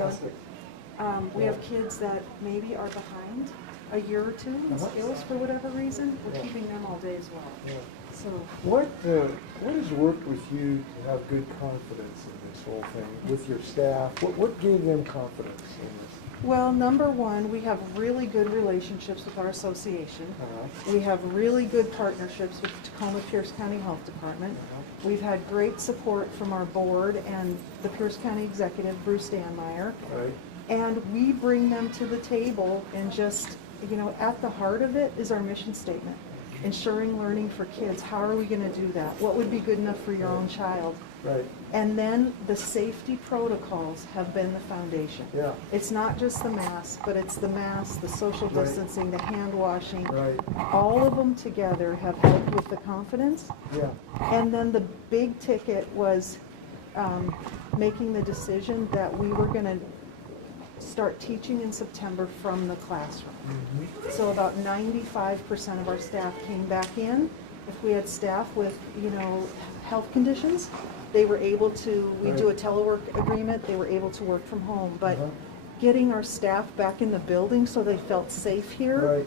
Fantastic. We have kids that maybe are behind a year or two in skills for whatever reason. We're keeping them all day as well. Yeah. So What has worked with you to have good confidence in this whole thing with your staff? What gave them confidence in this? well, number one, we have really good relationships with our association. Uh-huh. We have really good partnerships with the Tacoma Pierce County Health Department. Uh-huh. We've had great support from our board and the Pierce County Executive, Bruce Stanmeyer. Right. And we bring them to the table and just, at the heart of it is our mission statement. Ensuring learning for kids. How are we going to do that? What would be good enough for your own child? Right. And then the safety protocols have been the foundation. Yeah. It's not just the mask, but it's the mask, the social Right. distancing, the hand washing. Right. All of them together have helped with the confidence. Yeah. And then the big ticket was making the decision that we were going to start teaching in September from the classroom. Mm-hmm. So about 95% of our staff came back in. If we had staff with, health conditions, they were able to, we do a telework agreement, they were able to work from home. But Uh-huh. getting our staff back in the building so they felt safe here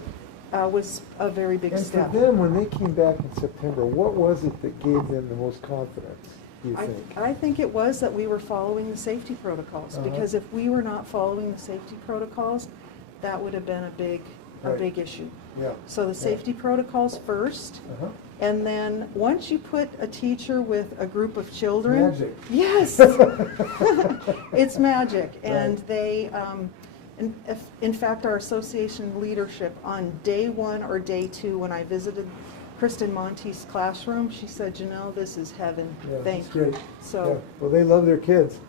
was a very big And step. for them, when they came back in September, what was it that gave them the most confidence, do you think? I think it was that we were following the safety protocols, because if we were not following the safety protocols, that would have been a big Right. issue. Yeah. So the safety protocols first, Uh-huh. and then once you put a teacher with a group of children. Magic. Yes. It's magic. And they, in fact, our association leadership on day one or day two, when I visited Kristen Monte's classroom, she said, Janelle, this is heaven. Yeah, Thank that's you. great. So Yeah. Well, they love their kids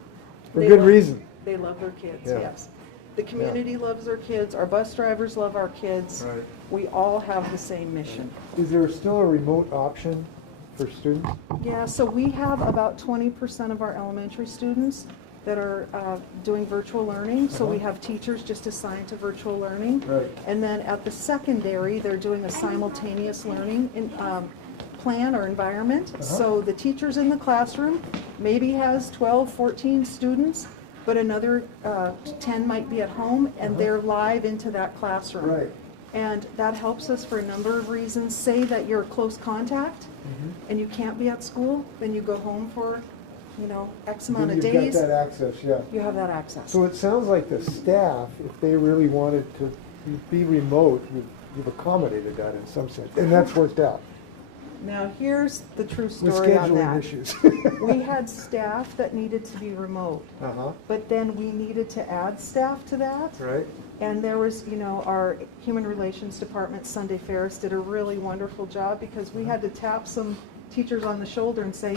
for They good love- reason. they love their kids, Yeah. yes. The community loves their kids, our bus drivers love our kids. Right. We all have the same mission. Is there still a remote option for students? Yeah, so we have about 20% of our elementary students that are doing virtual learning. So we have teachers just assigned to virtual learning. Right. And then at the secondary, they're doing a simultaneous learning plan or environment. So the teacher's in the classroom, maybe has 12, 14 students, but another 10 might be at home, and they're live into that classroom. Right. And that helps us for a number of reasons. Say that you're close contact and you can't be at school, then you go home for, X amount of You've days. got that access, yeah. You have that access. So it sounds like the staff, if they really wanted to be remote, you've accommodated that in some sense, and that's worked out. Now, here's the true With story on scheduling that. issues. We had staff that needed to be remote, Uh-huh, but then we needed to add staff to that. right? And there was, our Human Relations Department, Sunday Ferris, did a really wonderful job, because we had to tap some teachers on the shoulder and say,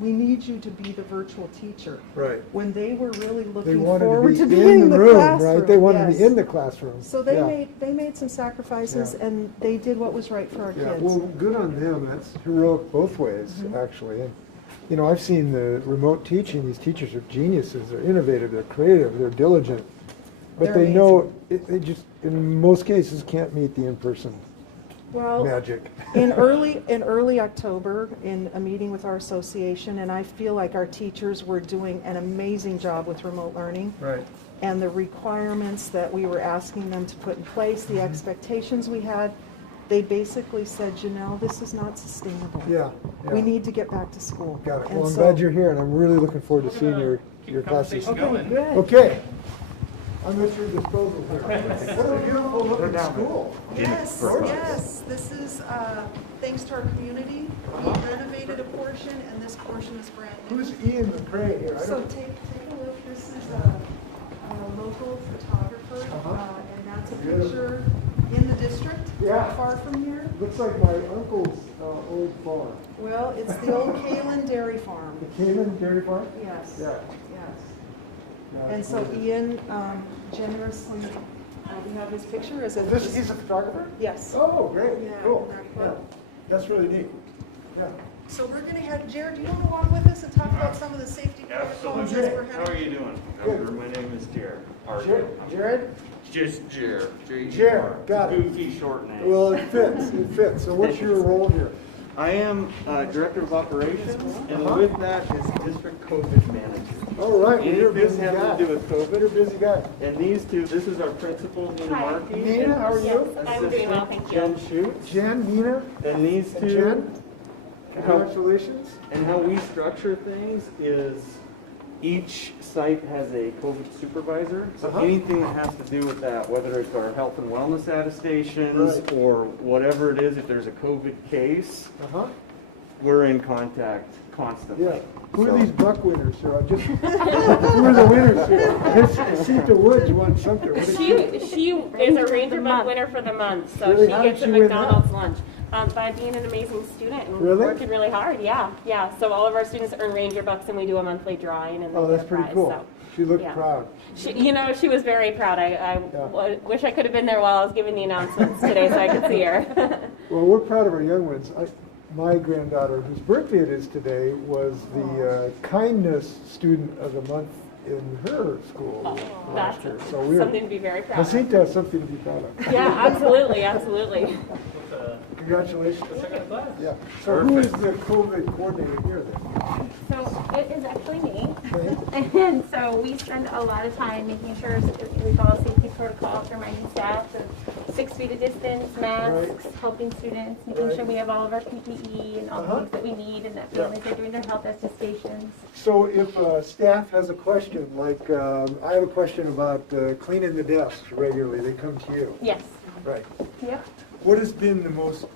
we need you to be the virtual teacher. Right. When they were really They looking wanted forward to to be being in the the room, classroom. right? They wanted to Yes. be in the classroom. So they Yeah. made some sacrifices, Yeah. and they did what was right for our Yeah, kids. well, good on them. That's heroic both ways, actually. And, I've seen the remote teaching. These teachers are geniuses. They're innovative. They're creative. They're diligent. But They're they know they just, in most cases, can't meet the in-person Well, magic. in early October, in a meeting with our association, and I feel like our teachers were doing an amazing job with remote learning. Right. And the requirements that we were asking them to put in place, the expectations we had, they basically said, Janelle, this is not sustainable. Yeah. We need to get back to school. Got it. And Well, I'm so- glad you're here, and I'm really looking forward to seeing your classes. Okay, good. Okay. I'm at your disposal here. What a beautiful looking school. Yes, yes. This is thanks to our community. We renovated a portion, and this portion is brand new. Who's Ian McCray here? So take a look. This is a local photographer, and that's a picture in the district, Yeah. not far from here. Looks like my uncle's old farm. Well, it's the old Kalen Dairy Farm. The Cayman Dairy Farm? Yes. Yeah. Yes. Yeah, And it's so gorgeous. Ian generously, we have his picture as a. He's a photographer? Yes. Oh, great, Yeah, cool. isn't that Yeah. cool? That's really neat. Yeah. So we're going to have, Jared, do you want to walk with us and talk about some of the safety protocols as we're How are heading? you doing? Good. My name is Jared. Jared? Just Jared. Jared, got it. Goofy short name. Well, it fits, it fits. So what's your role here? I am Director of Operations, and with that is District COVID Manager. All right, well, you're a busy Anything guy. having to do with COVID. You're a busy guy. And these two, this is our principal, Nina Markey. Nina, how are you? I'm doing well, thank you. Jen Schutz. Jen, Nina, And these and two, Jen, congratulations. and how we structure things is each site has a COVID supervisor. So anything that has to do with that, whether it's our health and wellness attestations Right. or whatever it is, if there's a COVID case, Uh-huh. we're in contact constantly. Yeah. Who are these buck winners, sir? Who are the winners here? Cynthia Woods won something. What did She is a Ranger Buck winner for the month, so Really? she How did gets a she win McDonald's lunch. By being an amazing student and Really? working really hard, yeah. So all of our students earn Ranger Bucks and we do a monthly drawing and they Oh, get a that's pretty prize, cool. so. She looked Yeah. proud. She was very proud. I wish I could have been there while I was giving the announcements today so I could see her. Well, we're proud of our young ones. My granddaughter, whose birthday it is today, was the kindness student of the month in her school last That's year. So we're, something to be very proud of. Jacinta has something to be proud of. Yeah, absolutely. Congratulations. Yeah. So who is the COVID coordinator here then? So it is actually me. Okay. And so we spend a lot of time making sure we follow safety protocols, reminding staff of 6 feet of distance, masks, helping students, making sure we have all of our PPE and all the things that we need and that families are doing their health attestations. So if staff has a question, like I have a question about cleaning the desks regularly, they come to you. Yes. Right. Yep. What has been the most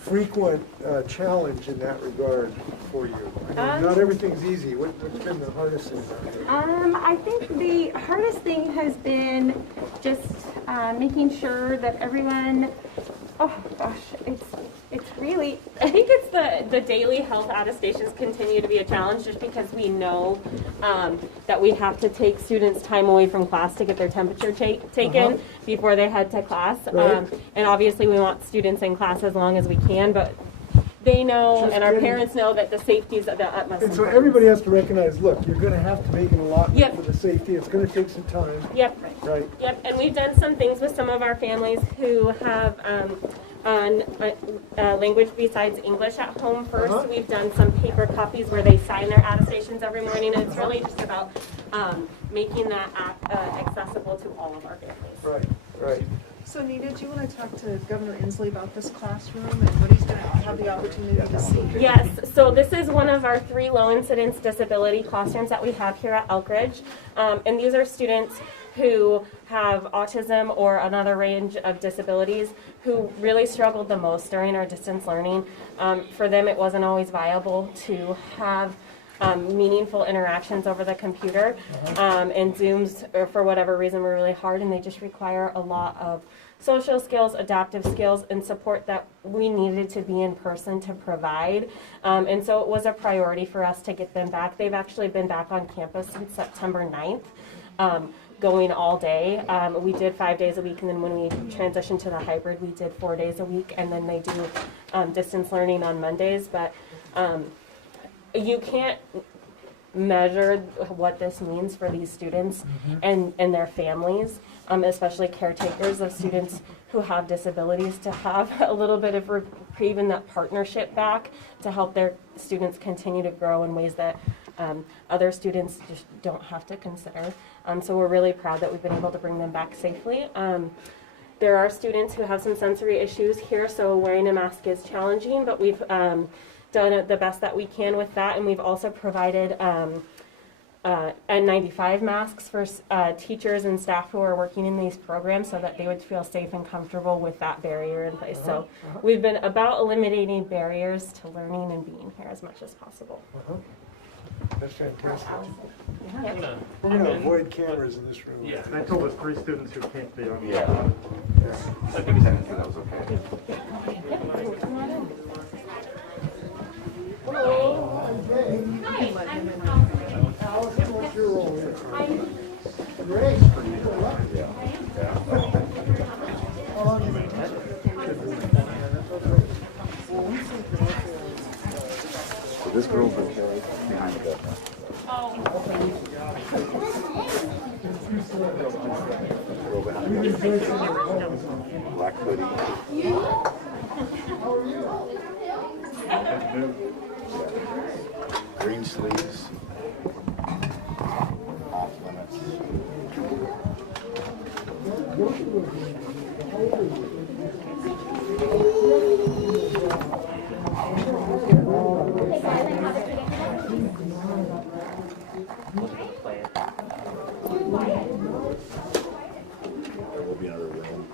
frequent challenge in that regard for you? I know not everything's easy. What's been the hardest thing about it? I think the hardest thing has been just making sure that everyone, oh gosh, it's really, I think it's the daily health attestations continue to be a challenge just because we know that we have to take students time away from class to get their temperature taken before they head to class. Right. And obviously we want students in class as long as we can, but they know Just and our getting- parents know that the safety is of the utmost And so importance. everybody has to recognize, look, you're going to have to make an allotment Yep. for the safety. It's going to take some time. Yep. Right. Yep, and we've done some things with some of our families who have language besides English at home first. We've done some paper copies where they sign their attestations every morning, and it's really just about making that accessible to all of our families. Right. So Nina, do you want to talk to Governor Inslee about this classroom and what he's going to have the opportunity to see? Yes, so this is one of our 3 low incidence disability classrooms that we have here at Elk Ridge. And these are students who have autism or another range of disabilities who really struggled the most during our distance learning. For them, it wasn't always viable to have meaningful interactions over the computer, and Zooms, or for whatever reason, were really hard, and they just require a lot of social skills, adaptive skills, and support that we needed to be in person to provide. And so it was a priority for us to get them back. They've actually been back on campus since September 9th. Going all day. We did 5 days a week, and then when we transitioned to the hybrid, we did 4 days a week, and then they do distance learning on Mondays. But you can't measure what this means for these students and their families, especially caretakers of students who have disabilities, to have a little bit of reprieve and that partnership back to help their students continue to grow in ways that other students just don't have to consider. So we're really proud that we've been able to bring them back safely. There are students who have some sensory issues here, so wearing a mask is challenging, but we've done the best that we can with that, and we've also provided N95 masks for teachers and staff who are working in these programs so that they would feel safe and comfortable with that barrier in place. So we've been about eliminating barriers to learning and being here as much as possible. That's fantastic. Yep. We're going to avoid cameras in this room. Yeah, and I told us 3 students who can't be on. Yeah. Superintendent said that was okay. Hello, I'm Jay. Allison, what's your role here? Great. Good luck. How long have you been teaching? This girl's okay behind the desk. Girl behind the desk. Black hoodie. Green sleeves. Off limits. There will be another room.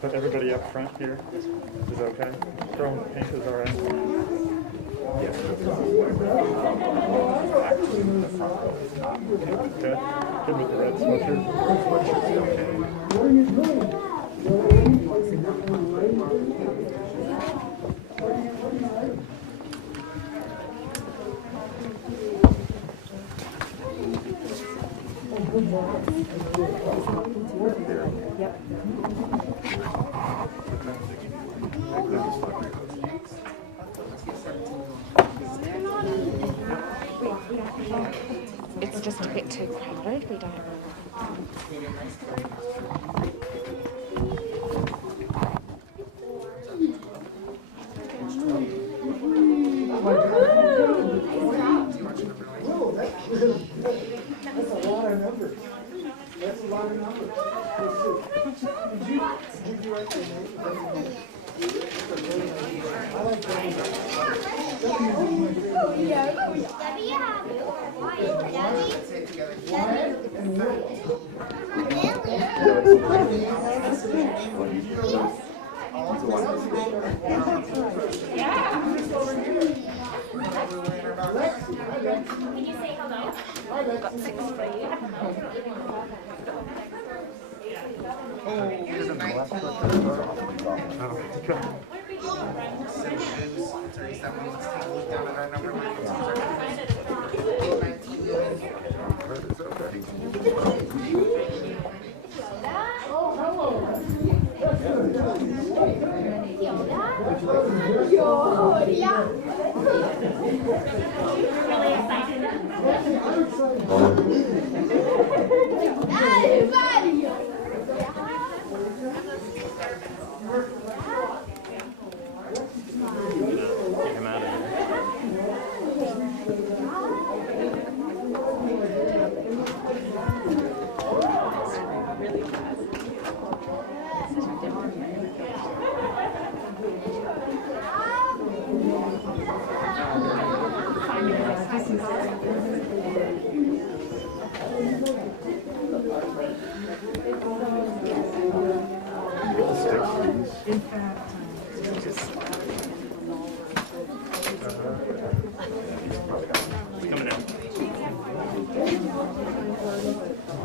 Put everybody up front here is okay. Throwing the pink is all right. Yes. Okay. Good with the red sweatshirt. What are you doing? It's just a bit too crowded. We don't. That's a lot of numbers. That's a lot of numbers. Did you write your name? I like that. Can you say hello? Got 6 for you.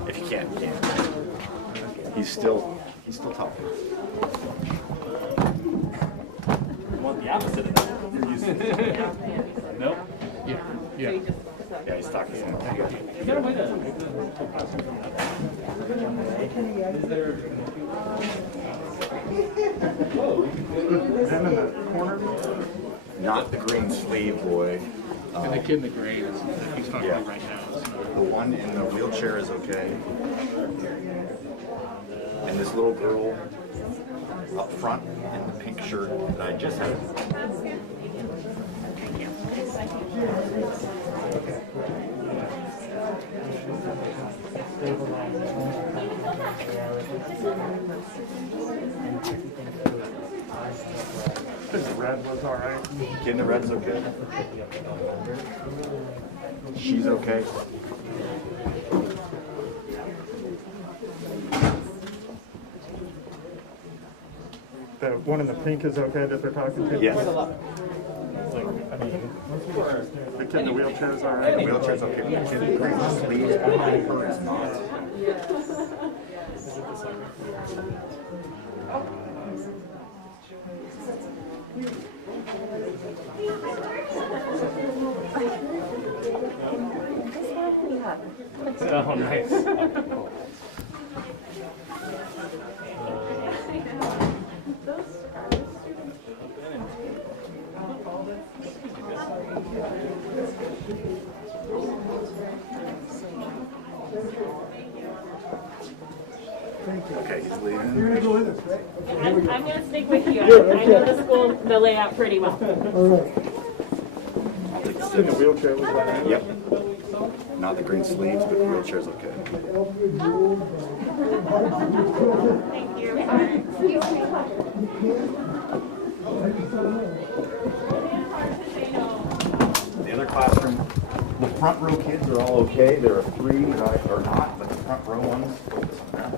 If you can, you can. He's still talking. I want the opposite of that. You're used to Nope. Yeah, he's talking. You got a way to make the Not the green sleeve boy. And the kid in the gray is he's talking Yeah. right now. The one in the wheelchair is okay. And this little girl up front in the pink shirt that I just had. This red was all right. Kid in the red's okay. She's okay. The one in the pink is okay that they're talking to? Yes. The kid in the wheelchair is all right? The wheelchair's okay. The kid in the green sleeves is not. Oh, nice. thank you. Okay, he's leaving. You're gonna go with us, right? Okay, here we go. I'm going to stick with you. Good, I know okay. the school, the layout pretty well. All right. In the wheelchair was that? Yep. Not the green sleeves, but the wheelchair's okay. Elk Ridge ruled by- Thank you. The other classroom, the front row kids are all okay. There are 3 that are not, but the front row ones, focus on that.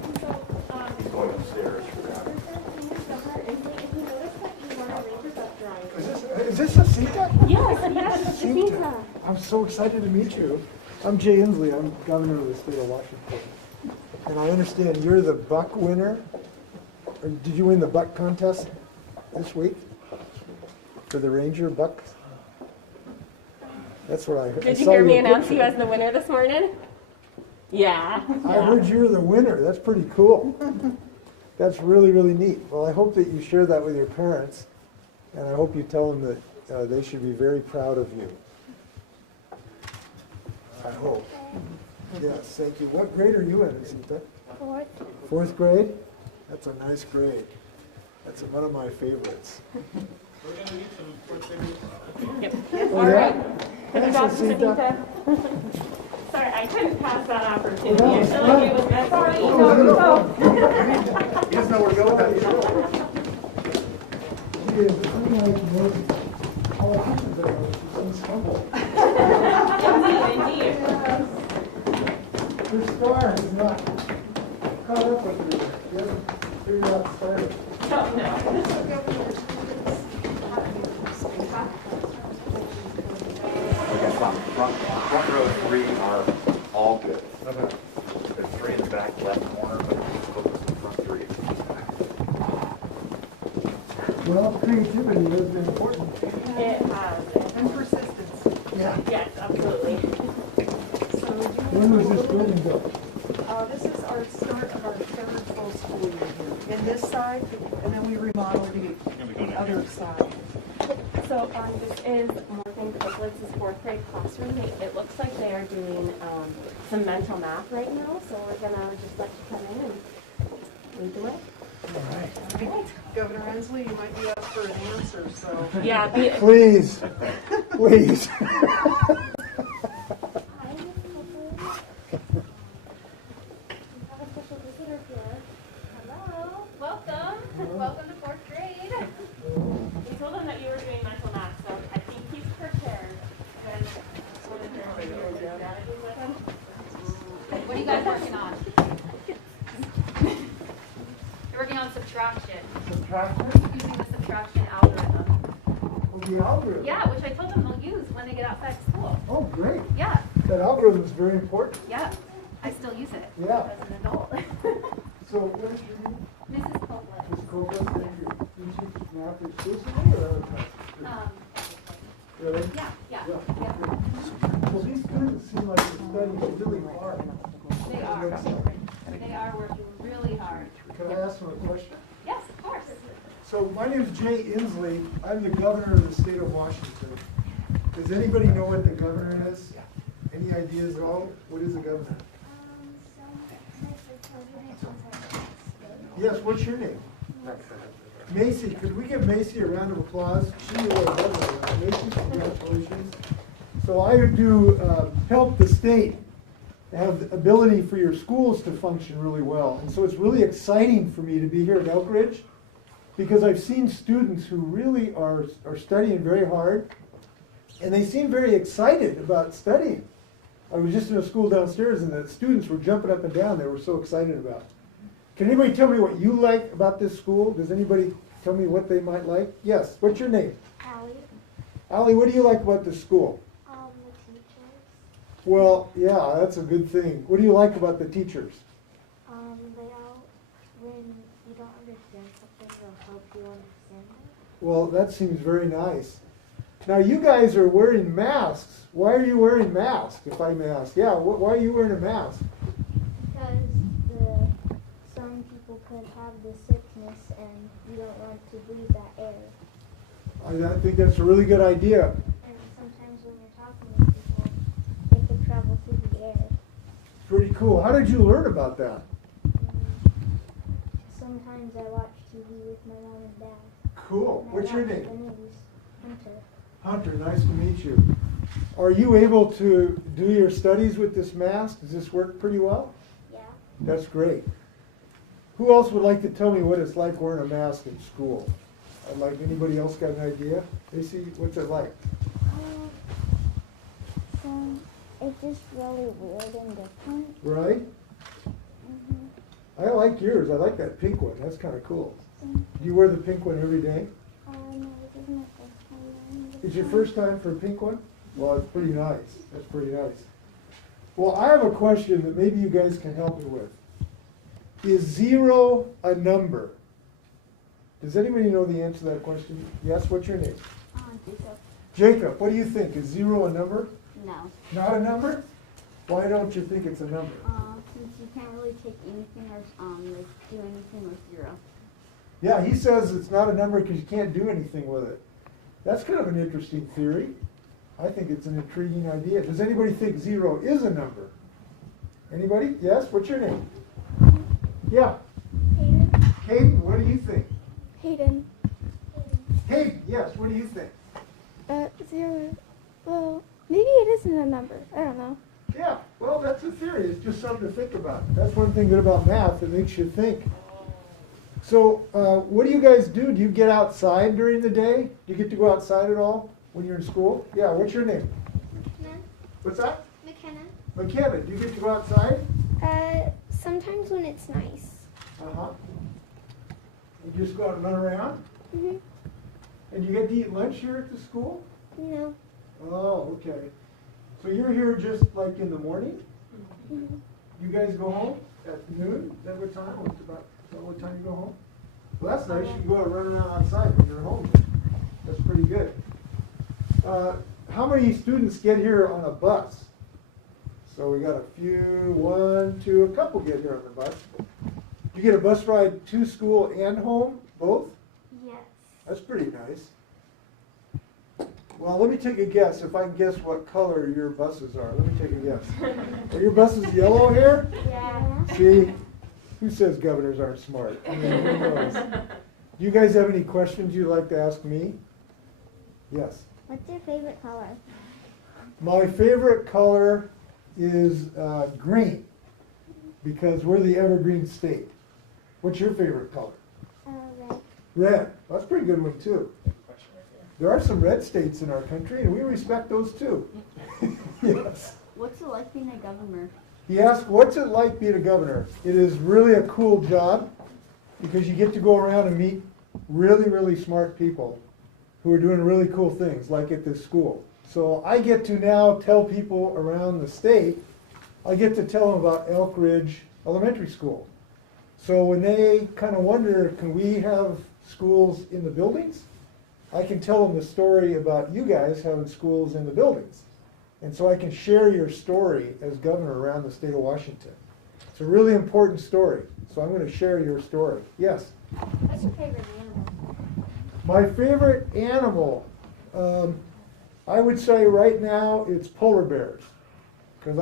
He's going upstairs for that. Is this a CETA? Yes, CETA. I'm so excited to meet you. I'm Jay Inslee. I'm governor of the state of Washington. And I understand you're the buck winner. Or did you win the buck contest this week? For the Ranger buck? That's what I heard. Did you hear me announce you as the winner this morning? Yeah. I heard you're the winner. That's pretty cool. That's really, really neat. Well, I hope that you share that with your parents, and I hope you tell them that they should be very proud of you. I hope. Yes, thank you. What grade are you in, Sita? 4th. 4th grade? That's a nice grade. That's one of my favorites. Yep. Oh, All yeah? right. Good job, Thanks, Sita. Sorry, I couldn't pass that opportunity. I feel like it was meant for me. He doesn't know where to go with that. She is unlike most politicians that she's humble. Indeed. Her star is not caught up with her. She hasn't figured out star. Oh, no. Okay, front row 3 are all good. There's 3 in the back left corner, but just focus on the front 3. Well, creativity has been important. It has. And persistence. Yeah. Yes, absolutely. When was this building built? This is our start of our 3rd full school year here. In this side, and then we remodeled the other side. So this is Morgan Copeland's 4th grade classroom. It looks like they are doing some mental math right now, so we're gonna just let you come in and lead the way. All right. Governor Inslee, you might be up for an answer, so. Yeah. Please, please. Welcome to 4th grade. We told him that you were doing mental math, so I think he's prepared. What are you guys working on? You're working on subtraction. Subtraction? Using the subtraction algorithm. Oh, the algorithm. Yeah, which I told them they'll use when they get outside school. Oh, great. Yeah, That algorithm is very important. yeah. I still use it Yeah. as an adult. So what is your name? Mrs. Copeland. Ms. Copeland, thank you. Do you teach math exclusively or other classes? Really? Yeah. Well, these students seem like they're studying really hard. They are. They are working really hard. Can I ask them a question? Yes, of course. So my name is Jay Inslee. I'm the governor of the state of Washington. Does anybody know what the governor is? Any ideas at all? What is a governor? Yes, what's your name? Macy. Could we give Macy a round of applause? She is our governor. Macy, congratulations. So I do help the state have the ability for your schools to function really well. And so it's really exciting for me to be here at Elk Ridge because I've seen students who really are studying very hard and they seem very excited about studying. I was just in a school downstairs and the students were jumping up and down. They were so excited about it. Can anybody tell me what you like about this school? Does anybody tell me what they might like? Yes. What's your name? Allie, Allie, what do you like about this school? the teachers, Well, yeah, that's a good thing. What do you like about the teachers? they all, when you don't understand something, they'll help you understand it. Well, that seems very nice. Now, you guys are wearing masks. Why are you wearing masks, if I may ask? Yeah, why are you wearing a mask? Because some people could have the sickness and you don't want to breathe that air. I think that's a really good idea. And sometimes when you're talking to people, it could travel through the air. Pretty cool. How did you learn about that? sometimes I watch TV with my mom and dad. Cool. And I What's your watch name? the news. Hunter. Hunter, nice to meet you. Are you able to do your studies with this mask? Does this work pretty well? Yeah. That's great. Who else would like to tell me what it's like wearing a mask in school? Like, anybody else got an idea? Macy, what's it like? So it's just really weird and different. Right? I like yours. I like that pink one. That's kind of cool. Do you wear the pink one every day? No, this is my first time wearing this Is your one. first time for a pink one? Well, it's pretty nice. That's pretty nice. Well, I have a question that maybe you guys can help me with. Is 0 a number? Does anybody know the answer to that question? Yes, what's your name? Jacob. Jacob, what do you think? Is 0 a number? No. Not a number? Why don't you think it's a number? Since you can't really take anything or like do anything with 0. Yeah, he says it's not a number because you can't do anything with it. That's kind of an interesting theory. I think it's an intriguing idea. Does anybody think 0 is a number? Anybody? Yes? What's your name? Yeah. Hayden. Hayden, what do you think? Hayden. Hayden, yes, what do you think? 0. Well, maybe it isn't a number. I don't know. Yeah, well, that's a theory. It's just something to think about. That's one thing good about math. It makes you think. So, what do you guys do? Do you get outside during the day? Do you get to go outside at all when you're in school? Yeah, what's your name? McKenna. What's that? McKenna. McKenna, do you get to go outside? Sometimes when it's nice. Uh-huh. You just go out and run around? Mm-hmm. And you get to eat lunch here at the school? No. Oh, okay. So you're here just like in the morning? Mm-hmm. You guys go home at noon? Is that what time? What's about, is that what time you go home? Well, that's nice. You can go out and run around outside when you're home. That's pretty good. How many students get here on a bus? So we got a few, 1, 2, a couple get here on the bus. You get a bus ride to school and home, both? Yes. That's pretty nice. Well, let me take a guess. If I can guess what color your buses are, let me take a guess. Are your buses yellow here? Yeah. See, who says governors aren't smart? I mean, who knows? Do you guys have any questions you'd like to ask me? Yes. What's your favorite color? My favorite color is green, because we're the evergreen state. What's your favorite color? Red. Red. That's a pretty good one, too. There are some red states in our country, and we respect those, too. Yes. What's it like being a governor? He asked, what's it like being a governor? It is really a cool job, because you get to go around and meet really, really smart people who are doing really cool things, like at this school. So I get to now tell people around the state, I get to tell them about Elk Ridge Elementary School. So when they kind of wonder, can we have schools in the buildings? I can tell them the story about you guys having schools in the buildings. And so I can share your story as governor around the state of Washington. It's a really important story. So I'm going to share your story. Yes? What's your favorite animal? My favorite animal, I would say right now it's polar bears. Because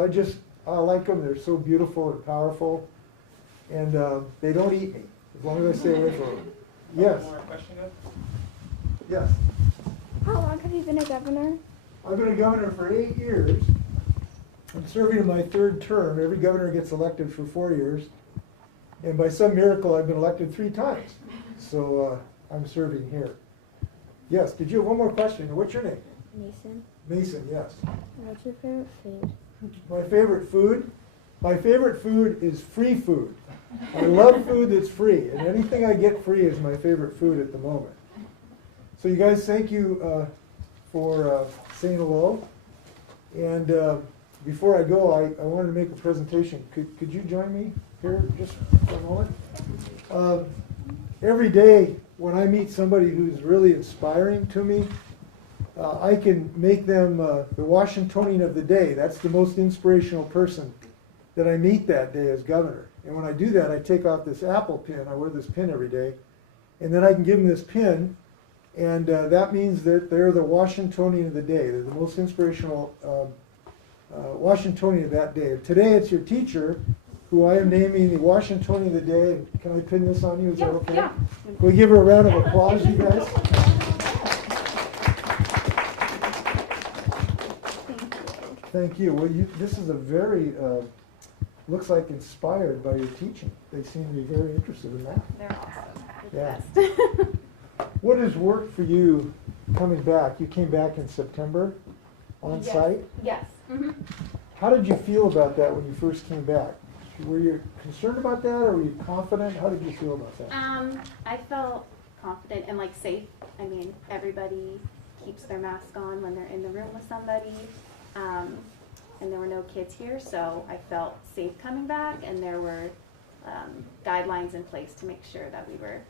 I like them. They're so beautiful and powerful. And they don't eat me, as long as I stay away from them. Yes? One more question, guys? Yes. How long have you been a governor? I've been a governor for 8 years. I'm serving in my 3rd term. Every governor gets elected for 4 years. And by some miracle, I've been elected 3 times. So I'm serving here. Yes, did you have one more question? What's your name? Mason. Mason, yes. What's your favorite food? My favorite food? My favorite food is free food. I love food that's free. And anything I get free is my favorite food at the moment. So you guys, thank you for saying hello. And before I go, I wanted to make a presentation. Could you join me here just for a moment? Every day when I meet somebody who's really inspiring to me, I can make them the Washingtonian of the day. That's the most inspirational person that I meet that day as governor. And when I do that, I take off this Apple pin. I wear this pin every day. And then I can give them this pin. And that means that they're the Washingtonian of the day. They're the most inspirational Washingtonian of that day. Today it's your teacher, who I am naming the Washingtonian of the Day. Can I pin this on you? Is that okay? Yeah. Can we give her a round of applause, you guys? Thank you. Well, this is a very, looks like inspired by your teaching. They seem to be very interested in that. They're awesome. Yeah. They're the best. What has worked for you coming back? You came back in September on Yes. site. Yes. How did you feel about that when you first came back? Were you concerned about that, or were you confident? How did you feel about that? I felt confident and like safe. I mean, everybody keeps their mask on when they're in the room with somebody. And there were no kids here, so I felt safe coming back, and there were guidelines in place to make sure that we were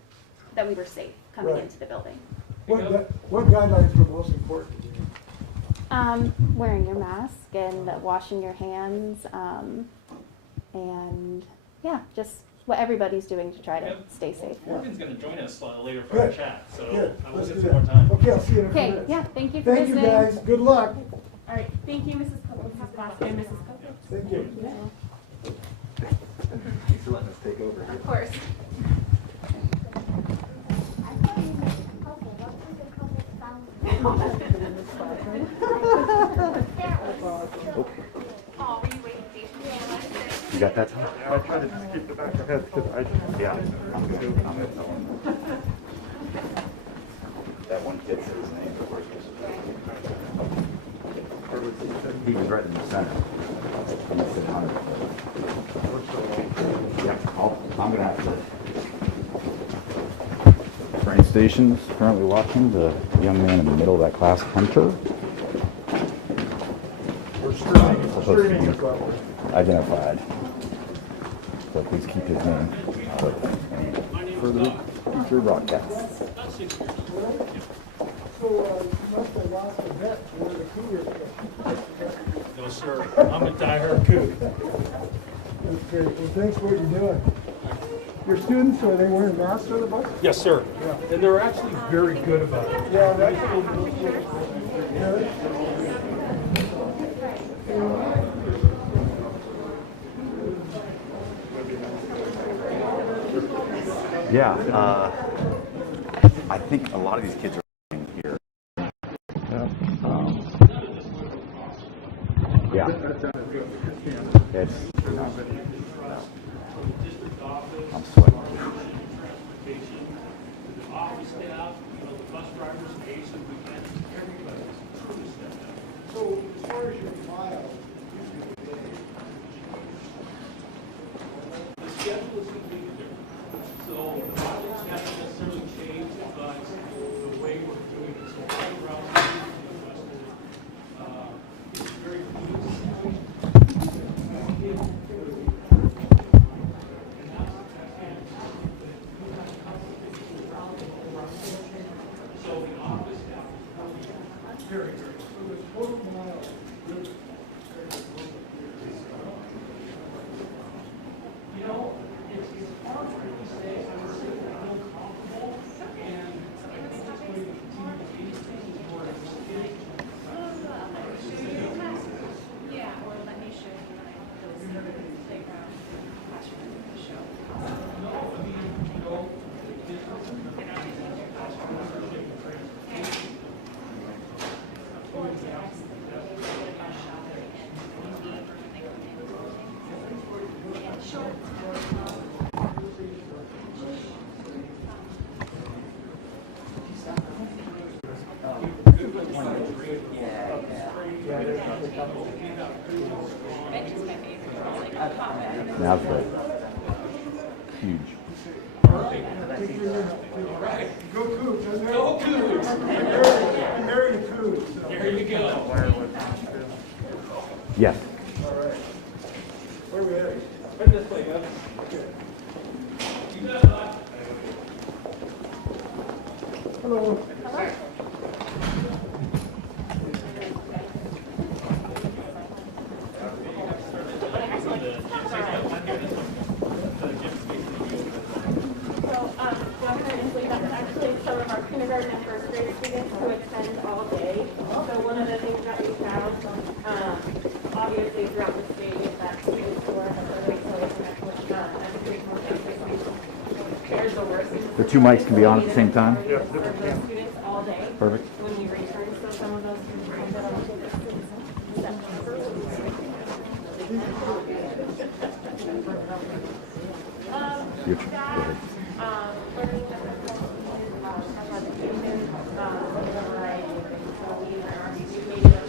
safe coming Right. into the building. What guidelines were most important to you? Wearing your mask and washing your hands, and yeah, just what everybody's doing to try to stay safe. Morgan's going to join us later for our Good. chat, so Good. I will Let's get do some that. more time. Okay, I'll see you in a few Okay, minutes. yeah, thank you for Thank you, listening. guys. Good luck. All right, thank you, Mrs. Copeland, Mrs. Foster, and Mrs. Copeland. Thank you. Thanks for letting us take over. Of course. Oh, were you waiting patiently? You got that time? Yeah, I try to just keep the back of head because Yeah. I'm good. That one kid said his name before he was right in the center. And I said 100. Yeah, I'm gonna have to. Train stations currently watching the young man in the middle of that class, Hunter. We're streaming as well. Identified. So please keep his name out of further future broadcasts. So, you must have lost a bet where the Cougars go. No, sir. I'm a diehard Coug. That's great. Well, thanks for what you're doing. Your students, are they wearing masks on the bus? Yes, sir. And they're actually very good about it. Yeah, that's good. Yeah, I think a lot of these kids are here. Yeah. It's, I'm sweating. So, as far as your file, The schedule is completely different. So the projects haven't necessarily changed, but the way we're doing it, so all the routes are adjusted. It's very fluid. So the office staff, very, very. so the total mile, You know, it's hard for me to say. I would say that I feel comfortable, and I think it's going to continue to be more interesting. Yeah, or let me show you like those playground classroom show. No, I mean, you know, Now's good. Huge. go Cougs. Go Cougs! I'm married to Cougs. So. There you go. Yes. All right. Where are we headed? Right this way, guys. You got it. Hello. Inslee, that's actually some of our kindergarten and first grade students who attend all day. So one of the things that we found, obviously throughout the state, is that students who are at the The two mics can be on at the same time? Yeah. For the students all day. Perfect. When we return, so some of those students come to Future. learning difficulties, special education, variety of things. So we made it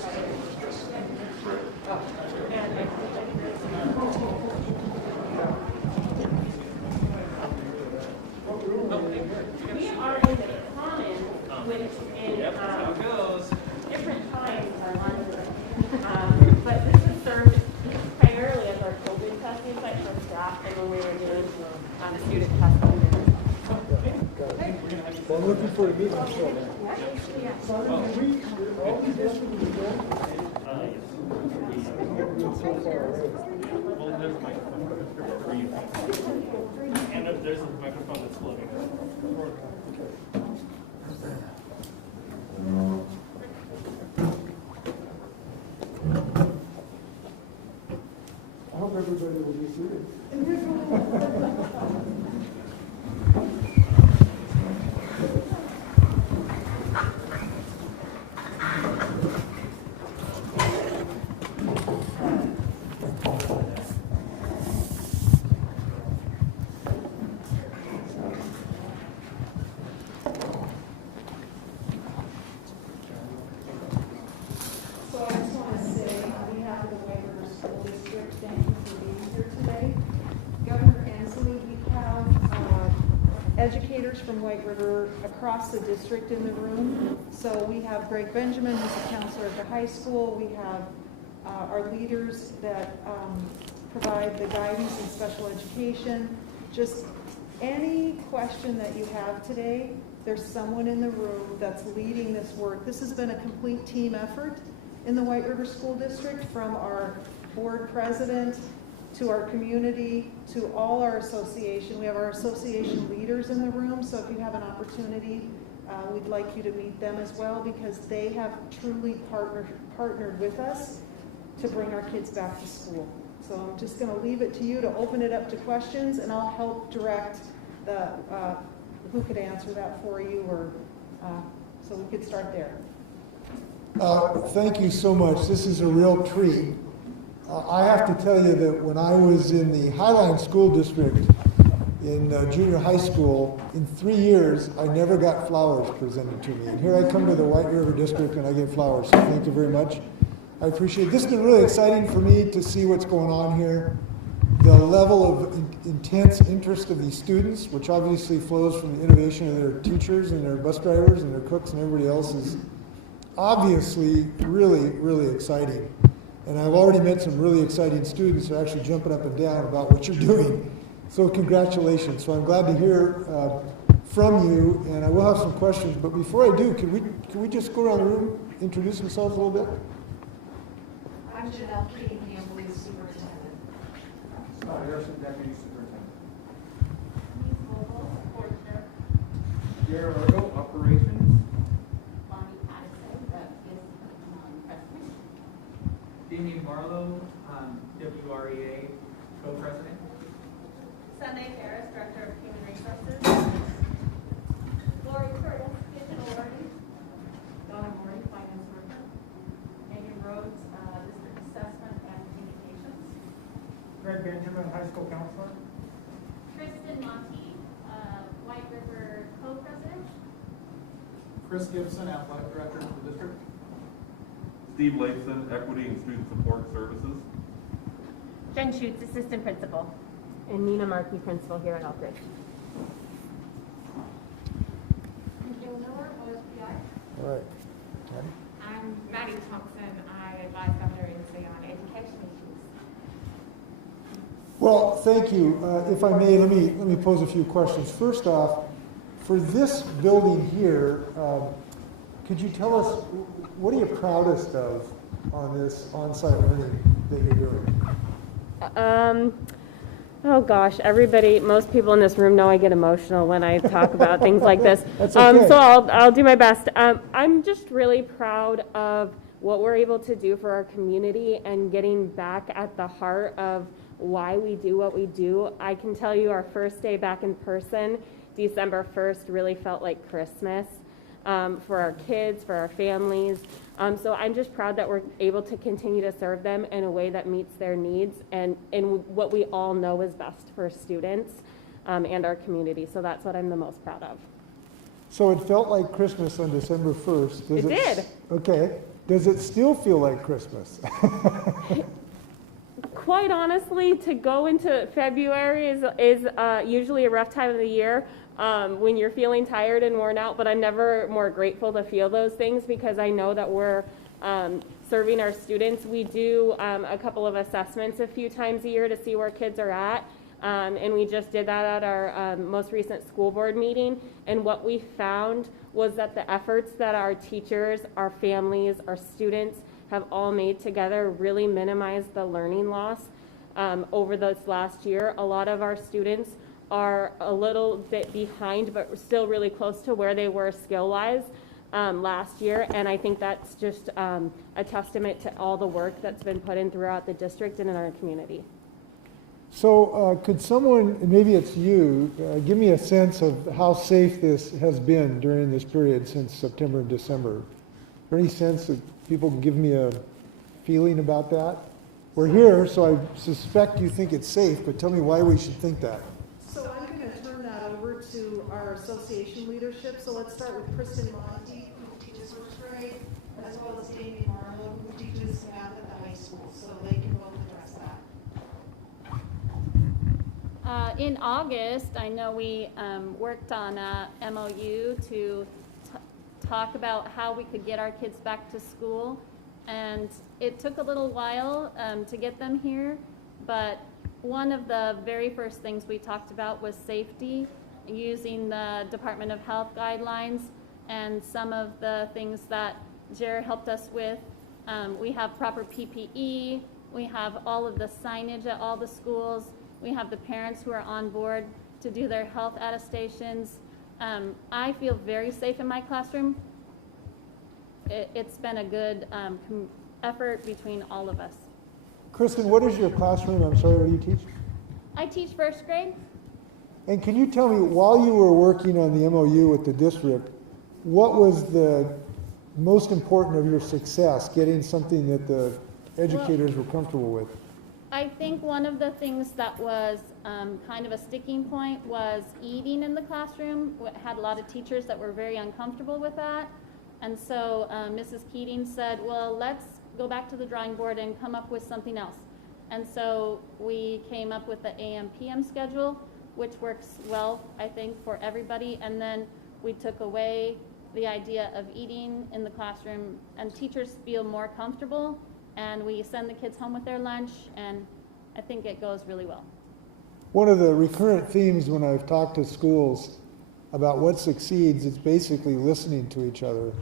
we are in the commons, which in different times are lunches. But this is served primarily as our COVID testing site for staff and when we were doing student testing. Well, I'm looking forward to meeting you. So, all these districts will be done? So far, right? Well, there's a microphone for you. And there's a microphone that's floating. I hope everybody will be seated. So I just want to say, on behalf of the White River School District, thank you for being here today. Governor Inslee, we have educators from White River across the district in the room. So we have Greg Benjamin, who's a counselor at the high school. We have our leaders that provide the guidance in special education. Just any question that you have today, there's someone in the room that's leading this work. This has been a complete team effort in the White River School District, from our board president to our community to all our association. We have our association leaders in the room, so if you have an opportunity, we'd like you to meet them as well, because they have truly partnered with us to bring our kids back to school. So I'm just going to leave it to you to open it up to questions, and I'll help direct the who could answer that for you, or so we could start there. Thank you so much. This is a real treat. I have to tell you that when I was in the Highline School District in junior high school, in 3 years, I never got flowers presented to me. And here I come to the White River District and I get flowers. So thank you very much. I appreciate it. This has been really exciting for me to see what's going on here. The level of intense interest of these students, which obviously flows from the innovation of their teachers and their bus drivers and their cooks and everybody else, is obviously really, really exciting. And I've already met some really exciting students who are actually jumping up and down about what you're doing. So congratulations. So I'm glad to hear from you, and I will have some questions. But before I do, can we just go around the room, introduce ourselves a little bit? I'm Janelle King, Hamley's superintendent. Scott Harrison, deputy superintendent. Jared Argo, operations. Bonnie Patterson, that is president. Damien Barlow, WREA co-president. Sunday Harris, Director of Human Resources. Lori Curtis, Digital Learning. Donna Murray, finance director. Megan Rhodes, district assessment and communications. Greg Benjamin, high school counselor. Kristen Monty, White River Co-President. Chris Gibson, athletic director for the district. Steve Lakeson, Equity and Student Support Services. Jen Schutz, Assistant Principal. And Nina Markey, principal here at Elk Ridge. Jill Miller, OSPI. All right. I'm Maddie Thompson. I advise Governor Inslee on education issues. Well, thank you. If I may, let me pose a few questions. First off, for this building here, could you tell us, what are you proudest of on this on-site learning that you're doing? Oh gosh, most people in this room know I get emotional when I talk about things like this. That's okay. So I'll do my best. I'm just really proud of what we're able to do for our community and getting back at the heart of why we do what we do. I can tell you our first day back in person, December 1st really felt like Christmas for our kids, for our families. So I'm just proud that we're able to continue to serve them in a way that meets their needs and in what we all know is best for students and our community. So that's what I'm the most proud of. So it felt like Christmas on December 1st. It did. Okay. Does it still feel like Christmas? Quite honestly, to go into February is usually a rough time of the year when you're feeling tired and worn out, but I'm never more grateful to feel those things because I know that we're serving our students. We do a couple of assessments a few times a year to see where kids are at. And we just did that at our most recent school board meeting. And what we found was that the efforts that our teachers, our families, our students have all made together really minimized the learning loss over this last year. A lot of our students are a little bit behind, but still really close to where they were skill-wise last year. And I think that's just a testament to all the work that's been put in throughout the district and in our community. So could someone, maybe it's you, give me a sense of how safe this has been during this period since September and December? Is there any sense that people can give me a feeling about that? We're here, so I suspect you think it's safe, but tell me why we should think that. So I'm going to turn that over to our association leadership. So let's start with Kristen Monty, who teaches first grade, as well as Amy Marlowe, who teaches math at the high school. So they can both address that. In August, I know we worked on a MOU to talk about how we could get our kids back to school, and it took a little while to get them here, but one of the very first things we talked about was safety, using the Department of Health guidelines and some of the things that Jared helped us with. We have proper PPE, we have all of the signage at all the schools, we have the parents who are on board to do their health attestations. I feel very safe in my classroom. It's been a good effort between all of us. Kristen, what is your classroom? I'm sorry, what do you teach? I teach first grade. And can you tell me, while you were working on the MOU with the district, what was the most important of your success, getting something that the educators were comfortable with? I think one of the things that was kind of a sticking point was eating in the classroom. We had a lot of teachers that were very uncomfortable with that. And so Mrs. Keating said, well, let's go back to the drawing board and come up with something else. And so we came up with the AM/PM schedule, which works well, I think, for everybody. And then we took away the idea of eating in the classroom, and teachers feel more comfortable, and we send the kids home with their lunch, and I think it goes really well. One of the recurrent themes when I've talked to schools about what succeeds, it's basically listening to each other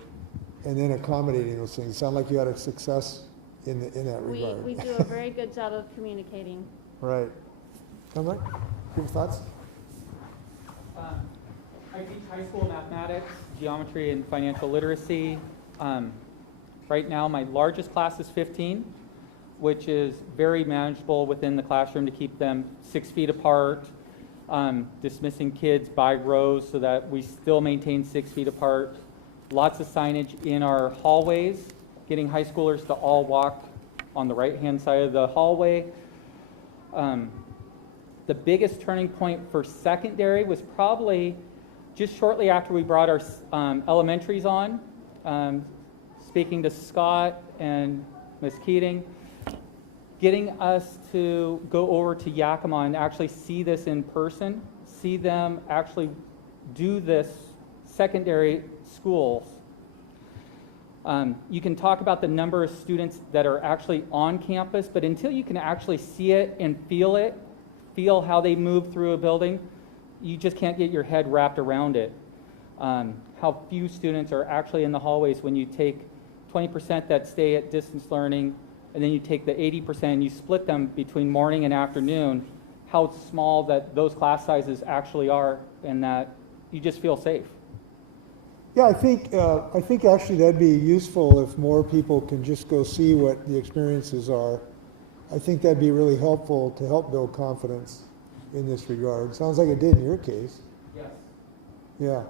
and then accommodating those things. Sound like you had a success in that regard. We do a very good job of communicating. Right. Mike, your thoughts? I teach high school mathematics, geometry, and financial literacy. Right now, my largest class is 15, which is very manageable within the classroom to keep them 6 feet apart, dismissing kids by rows so that we still maintain 6 feet apart. Lots of signage in our hallways, getting high schoolers to all walk on the right-hand side of the hallway. The biggest turning point for secondary was probably just shortly after we brought our elementaries on. Speaking to Scott and Ms. Keating, getting us to go over to Yakima and actually see this in person, see them actually do this secondary schools. You can talk about the number of students that are actually on campus, but until you can actually see it and feel how they move through a building, you just can't get your head wrapped around it. How few students are actually in the hallways when you take 20% that stay at distance learning, and then you take the 80% and you split them between morning and afternoon, how small that those class sizes actually are, and that you just feel safe. Yeah, I think actually that'd be useful if more people can just go see what the experiences are. I think that'd be really helpful to help build confidence in this regard. Sounds like it did in your case. Yes. Yeah.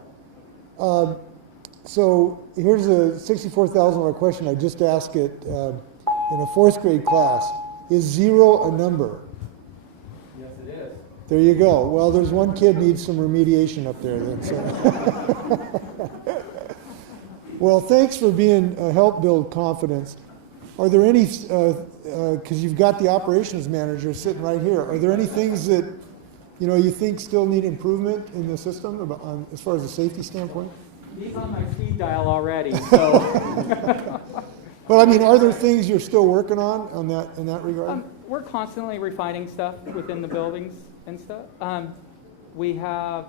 So here's a $64,000 question. I just asked it in a 4th grade class. Is 0 a number? Yes, it is. There you go. Well, there's one kid needs some remediation up there then. So. Well, thanks for being help build confidence. Are there any, because you've got the operations manager sitting right here, are there any things that you think still need improvement in the system as far as the safety standpoint? He's on my speed dial already, so. But I mean, are there things you're still working on that in that regard? We're constantly refining stuff within the buildings and stuff. We have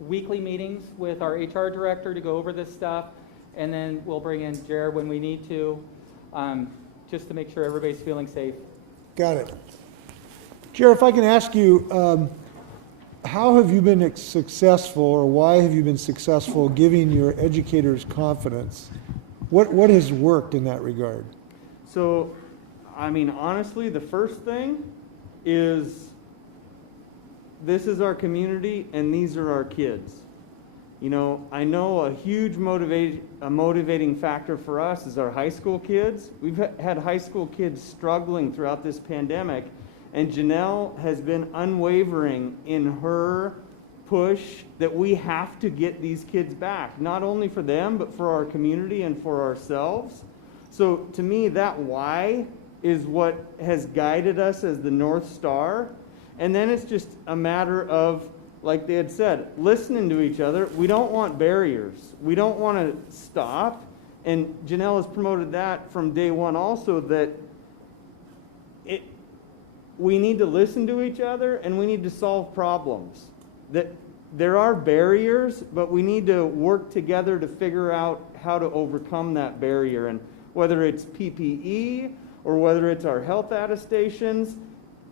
weekly meetings with our HR director to go over this stuff, and then we'll bring in Jared when we need to, just to make sure everybody's feeling safe. Got it. Jared, if I can ask you, how have you been successful, or why have you been successful giving your educators confidence? What has worked in that regard? So, I mean, honestly, the first thing is this is our community and these are our kids. I know a huge motivating factor for us is our high school kids. We've had high school kids struggling throughout this pandemic, and Janelle has been unwavering in her push that we have to get these kids back, not only for them, but for our community and for ourselves. So to me, that why is what has guided us as the North Star. And then it's just a matter of, like they had said, listening to each other. We don't want barriers. We don't want to stop. And Janelle has promoted that from day one also, that we need to listen to each other and we need to solve problems. That there are barriers, but we need to work together to figure out how to overcome that barrier. And whether it's PPE or whether it's our health attestations,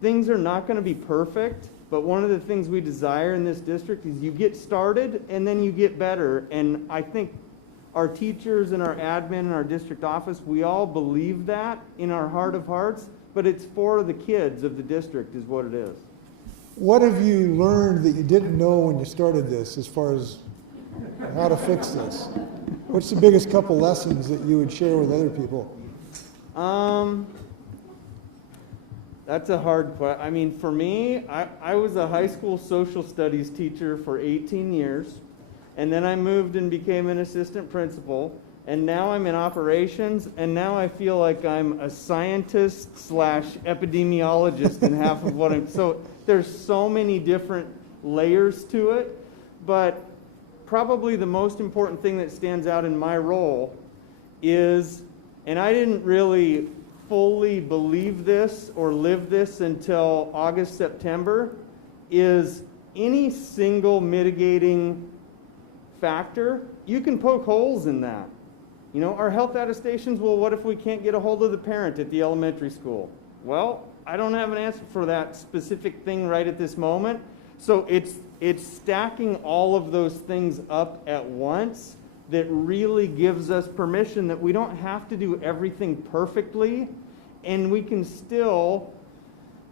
things are not going to be perfect. But one of the things we desire in this district is you get started and then you get better. And I think our teachers and our admin and our district office, we all believe that in our heart of hearts, but it's for the kids of the district is what it is. What have you learned that you didn't know when you started this as far as how to fix this? What's the biggest couple lessons that you would share with other people? That's a hard question. I mean, for me, I was a high school social studies teacher for 18 years, and then I moved and became an assistant principal, and now I'm in operations, and now I feel like I'm a scientist / epidemiologist in half of what I'm... So there's so many different layers to it, but probably the most important thing that stands out in my role is, and I didn't really fully believe this or live this until August, September, is any single mitigating factor, you can poke holes in that. Our health attestations, well, what if we can't get a hold of the parent at the elementary school? Well, I don't have an answer for that specific thing right at this moment. So it's stacking all of those things up at once that really gives us permission that we don't have to do everything perfectly, and we can still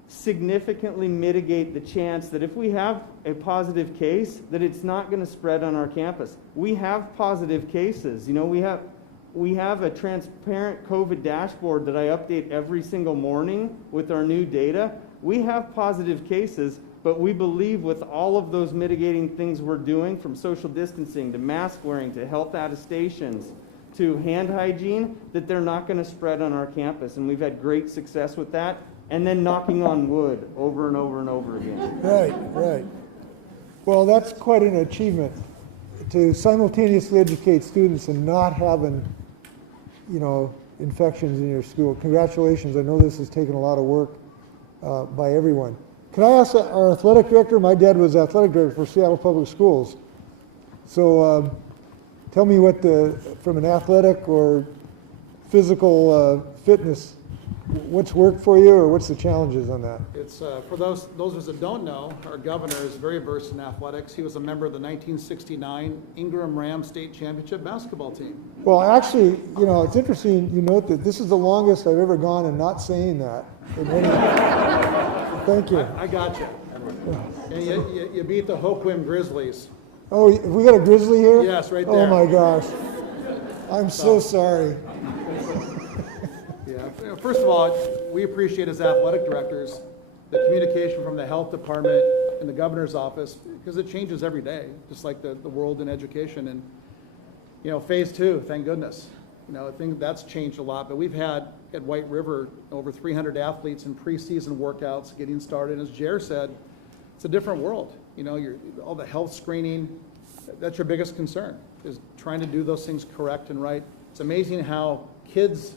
significantly mitigate the chance that if we have a positive case, that it's not going to spread on our campus. We have positive cases. We have a transparent COVID dashboard that I update every single morning with our new data. We have positive cases, but we believe with all of those mitigating things we're doing, from social distancing to mask wearing to health attestations to hand hygiene, that they're not going to spread on our campus. And we've had great success with that. And then knocking on wood over and over and over again. Right. Well, that's quite an achievement to simultaneously educate students and not having, infections in your school. Congratulations. I know this has taken a lot of work by everyone. Can I ask our athletic director? My dad was athletic director for Seattle Public Schools. So tell me from an athletic or physical fitness, what's worked for you, or what's the challenges on that? It's for those of us that don't know, our governor is very versed in athletics. He was a member of the 1969 Ingram Rams State Championship basketball team. Well, actually, it's interesting you note that this is the longest I've ever gone and not saying that. Thank you. I got you. And you beat the Hoquiam Grizzlies. Oh, we got a grizzly here? Yes, right Oh there. my gosh. I'm so sorry. Yeah, first of all, we appreciate as athletic directors the communication from the health department and the governor's office, because it changes every day, just like the world in education. And, you know, phase 2, thank goodness. You know, I think that's changed a lot, but we've had at White River over 300 athletes in preseason workouts getting started. As Jer said, it's a different world. You know, all the health screening, that's your biggest concern, is trying to do those things correct and right. It's amazing how kids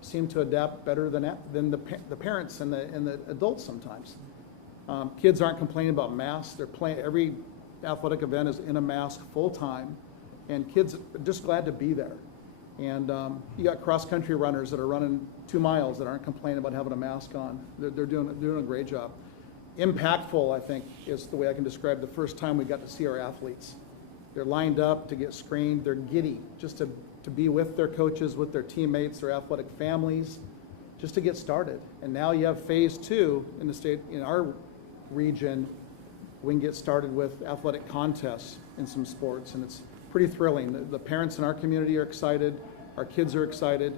seem to adapt better than the parents and the adults sometimes. Kids aren't complaining about masks. They're playing, every athletic event is in a mask full time, and kids are just glad to be there. And you got cross-country runners that are running 2 miles that aren't complaining about having a mask on. They're doing a great job. Impactful, I think, is the way I can describe the first time we got to see our athletes. They're lined up to get screened. They're giddy just to be with their coaches, with their teammates, their athletic families, just to get started. And now you have phase 2 in the state, in our region. We can get started with athletic contests in some sports, and it's pretty thrilling. The parents in our community are excited, our kids are excited,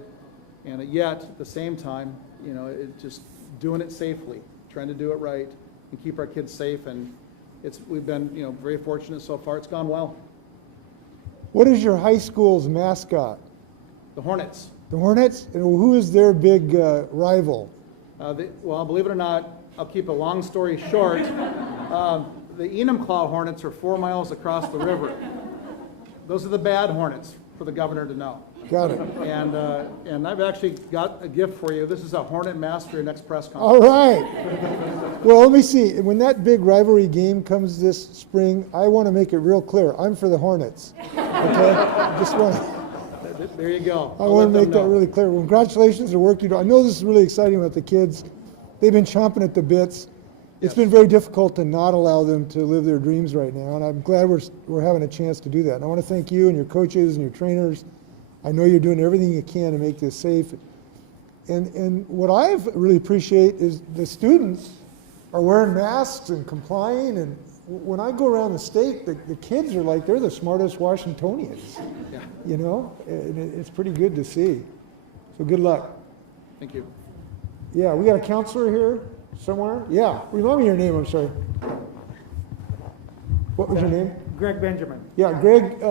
and yet at the same time, you know, it just doing it safely, trying to do it right, and keep our kids safe. And we've been, you know, very fortunate so far. It's gone well. What is your high school's mascot? The Hornets. The Hornets? And who is their big rival? Well, believe it or not, I'll keep a long story short. The Enumclaw Hornets are 4 miles across the river. Those are the bad Hornets for the governor to know. Got it. And I've actually got a gift for you. This is a Hornet mask for your next press conference. All right. Well, let me see. When that big rivalry game comes this spring, I want to make it real clear. I'm for the Hornets. Okay? Just want to. There you go. I want to make that really clear. Well, congratulations on the work you do. I know this is really exciting about the kids. They've been chomping at the bits. It's been very difficult to not allow them to live their dreams right now, and I'm glad we're having a chance to do that. And I want to thank you and your coaches and your trainers. I know you're doing everything you can to make this safe. And what I really appreciate is the students are wearing masks and complying. And when I go around the state, the kids are like, they're the smartest Washingtonians. Yeah. You know, and it's pretty good to see. So good luck. Thank you. Yeah, we got a counselor here somewhere. Yeah, remind me your name, I'm sorry. What was your name? Greg Benjamin. Yeah, Greg,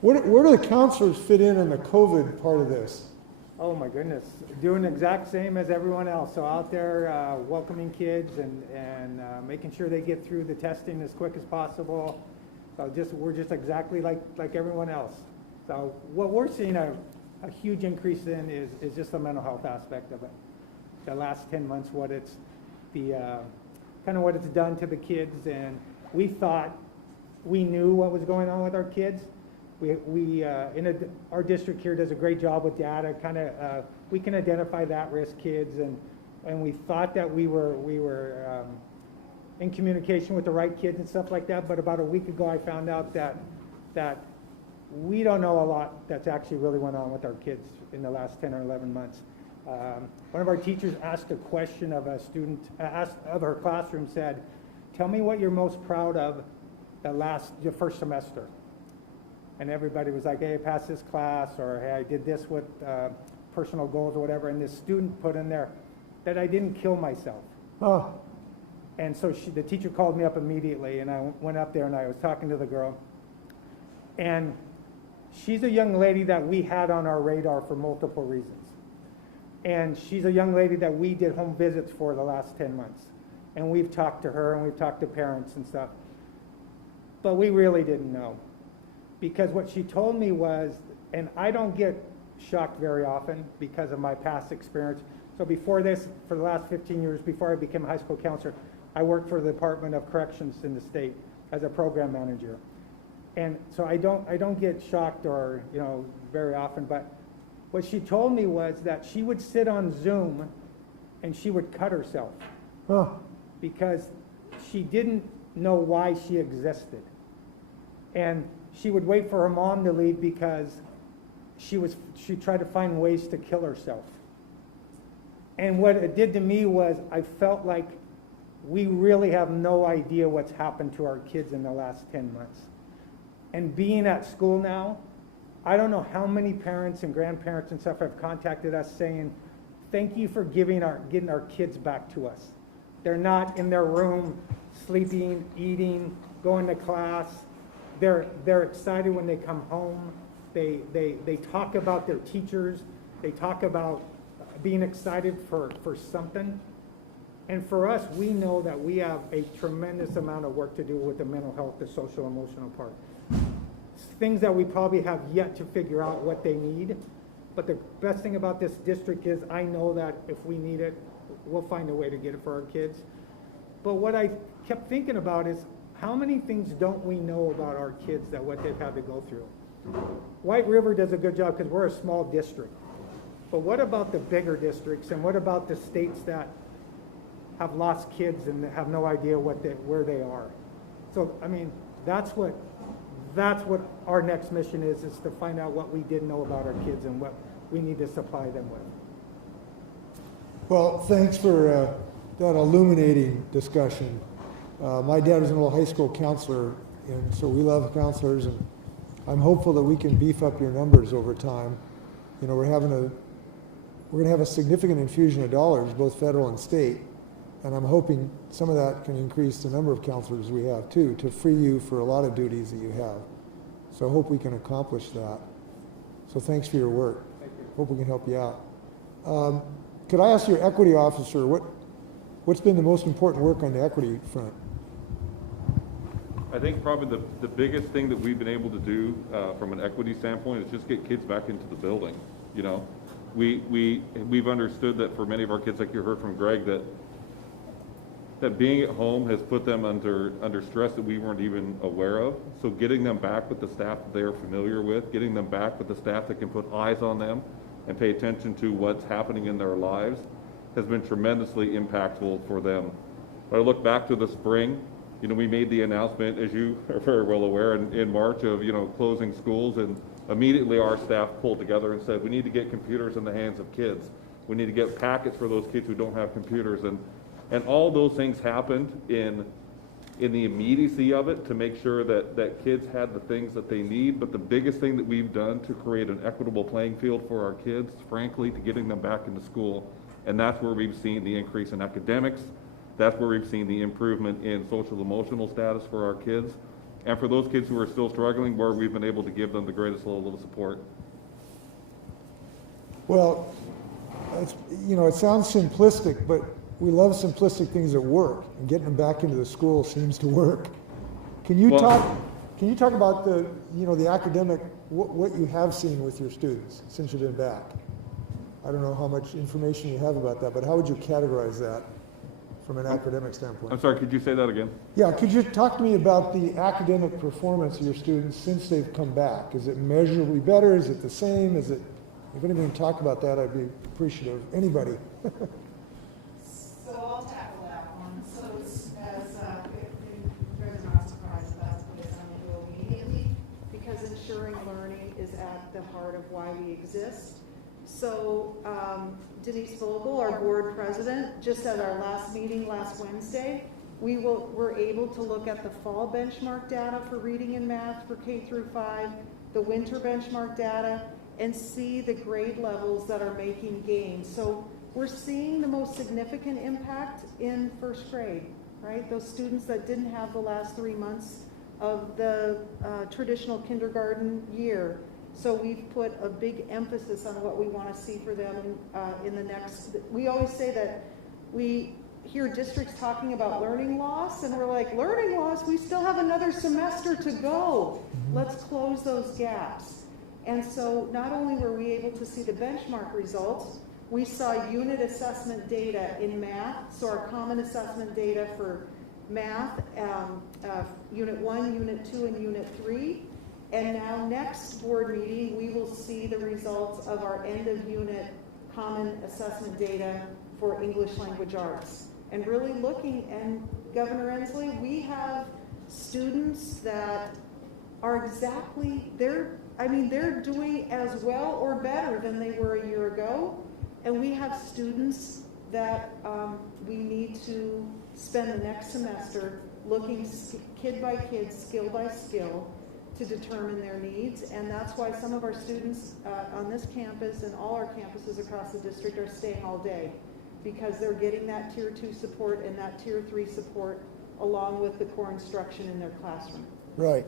where do the counselors fit in on the COVID part of this? Oh my goodness, doing the exact same as everyone else. So out there welcoming kids and making sure they get through the testing as quick as possible. So we're just exactly like everyone else. So what we're seeing a huge increase in is just the mental health aspect of it. The last 10 months, what it's done to the kids, and we thought we knew what was going on with our kids. Our district here does a great job with data. We can identify that risk kids, and we thought that we were in communication with the right kids and stuff like that. But about a week ago, I found out that we don't know a lot that's actually really went on with our kids in the last 10 or 11 months. One of our teachers asked a question of a student, of her classroom, said, "Tell me what you're most proud of your first semester." And everybody was like, "Hey, I passed this class," or "Hey, I did this with personal goals," or whatever. And this student put in there that I didn't kill myself. Oh. And so the teacher called me up immediately, and I went up there and I was talking to the girl. And she's a young lady that we had on our radar for multiple reasons. And she's a young lady that we did home visits for the last 10 months. And we've talked to her and we've talked to parents and stuff. But we really didn't know. Because what she told me was, and I don't get shocked very often because of my past experience. So before this, for the last 15 years, before I became a high school counselor, I worked for the Department of Corrections in the state as a program manager. And so I don't get shocked or, very often, but what she told me was that she would sit on Zoom and she would cut herself. Oh. Because she didn't know why she existed. And she would wait for her mom to leave because she tried to find ways to kill herself. And what it did to me was I felt like we really have no idea what's happened to our kids in the last 10 months. And being at school now, I don't know how many parents and grandparents and stuff have contacted us saying, thank you for getting our kids back to us. They're not in their room sleeping, eating, going to class. They're excited when they come home. They talk about their teachers. They talk about being excited for something. And for us, we know that we have a tremendous amount of work to do with the mental health, the social emotional part. Things that we probably have yet to figure out what they need. But the best thing about this district is I know that if we need it, we'll find a way to get it for our kids. But what I kept thinking about is how many things don't we know about our kids that what they've had to go through? White River does a good job because we're a small district. But what about the bigger districts, and what about the states that have lost kids and have no idea where they are? So, I mean, that's what our next mission is to find out what we didn't know about our kids and what we need to supply them with. Well, thanks for that illuminating discussion. My dad was an old high school counselor, and so we love counselors, and I'm hopeful that we can beef up your numbers over time. You know, we're going to have a significant infusion of dollars, both federal and state, and I'm hoping some of that can increase the number of counselors we have too, to free you for a lot of duties that you have. So I hope we can accomplish that. So thanks for your work. Thank you. Hope we can help you out. Could I ask your equity officer, what's been the most important work on the equity front? I think probably the biggest thing that we've been able to do from an equity standpoint is just get kids back into the building. You know, we've understood that for many of our kids, like you heard from Greg, that being at home has put them under stress that we weren't even aware of. So getting them back with the staff that they are familiar with, getting them back with the staff that can put eyes on them and pay attention to what's happening in their lives has been tremendously impactful for them. When I look back to the spring, you know, we made the announcement, as you are very well aware, in March of, you know, closing schools, and immediately our staff pulled together and said, we need to get computers in the hands of kids. We need to get packets for those kids who don't have computers. And all those things happened in the immediacy of it to make sure that kids had the things that they need. But the biggest thing that we've done to create an equitable playing field for our kids, frankly, to getting them back into school. And that's where we've seen the increase in academics. That's where we've seen the improvement in social emotional status for our kids. And for those kids who are still struggling, where we've been able to give them the greatest level of support. Well, you know, it sounds simplistic, but we love simplistic things that work, and getting them back into the school seems to work. Can you talk about the academic, what you have seen with your students since you've been back? I don't know how much information you have about that, but how would you categorize that from an academic standpoint? I'm sorry, could you say that again? Yeah, could you talk to me about the academic performance of your students since they've come back? Is it measurably better? Is it the same? If anybody can talk about that, I'd be appreciative. Anybody? So I'll tackle that one. So it's, as you guys are not surprised, that's what it's going to do immediately, because ensuring learning is at the heart of why we exist. So Denise Vogel, our board president, just at our last meeting last Wednesday, we're able to look at the fall benchmark data for reading and math for K through 5, the winter benchmark data, and see the grade levels that are making gains. So we're seeing the most significant impact in first grade, right? Those students that didn't have the last 3 months of the traditional kindergarten year. So we've put a big emphasis on what we want to see for them in the next. We always say that we hear districts talking about learning loss, and we're like, learning loss? We still have another semester to go. Let's close those gaps. And so not only were we able to see the benchmark results, we saw unit assessment data in math, so our common assessment data for math, Unit 1, Unit 2, and Unit 3. And now next board meeting, we will see the results of our end of unit common assessment data for English language arts. And really looking, and Governor Inslee, we have students that are they're doing as well or better than they were a year ago. And we have students that we need to spend the next semester looking kid by kid, skill by skill, to determine their needs, and that's why some of our students on this campus and all our campuses across the district are staying all day, because they're getting that Tier 2 support and that Tier 3 support along with the core instruction in their classroom. Right.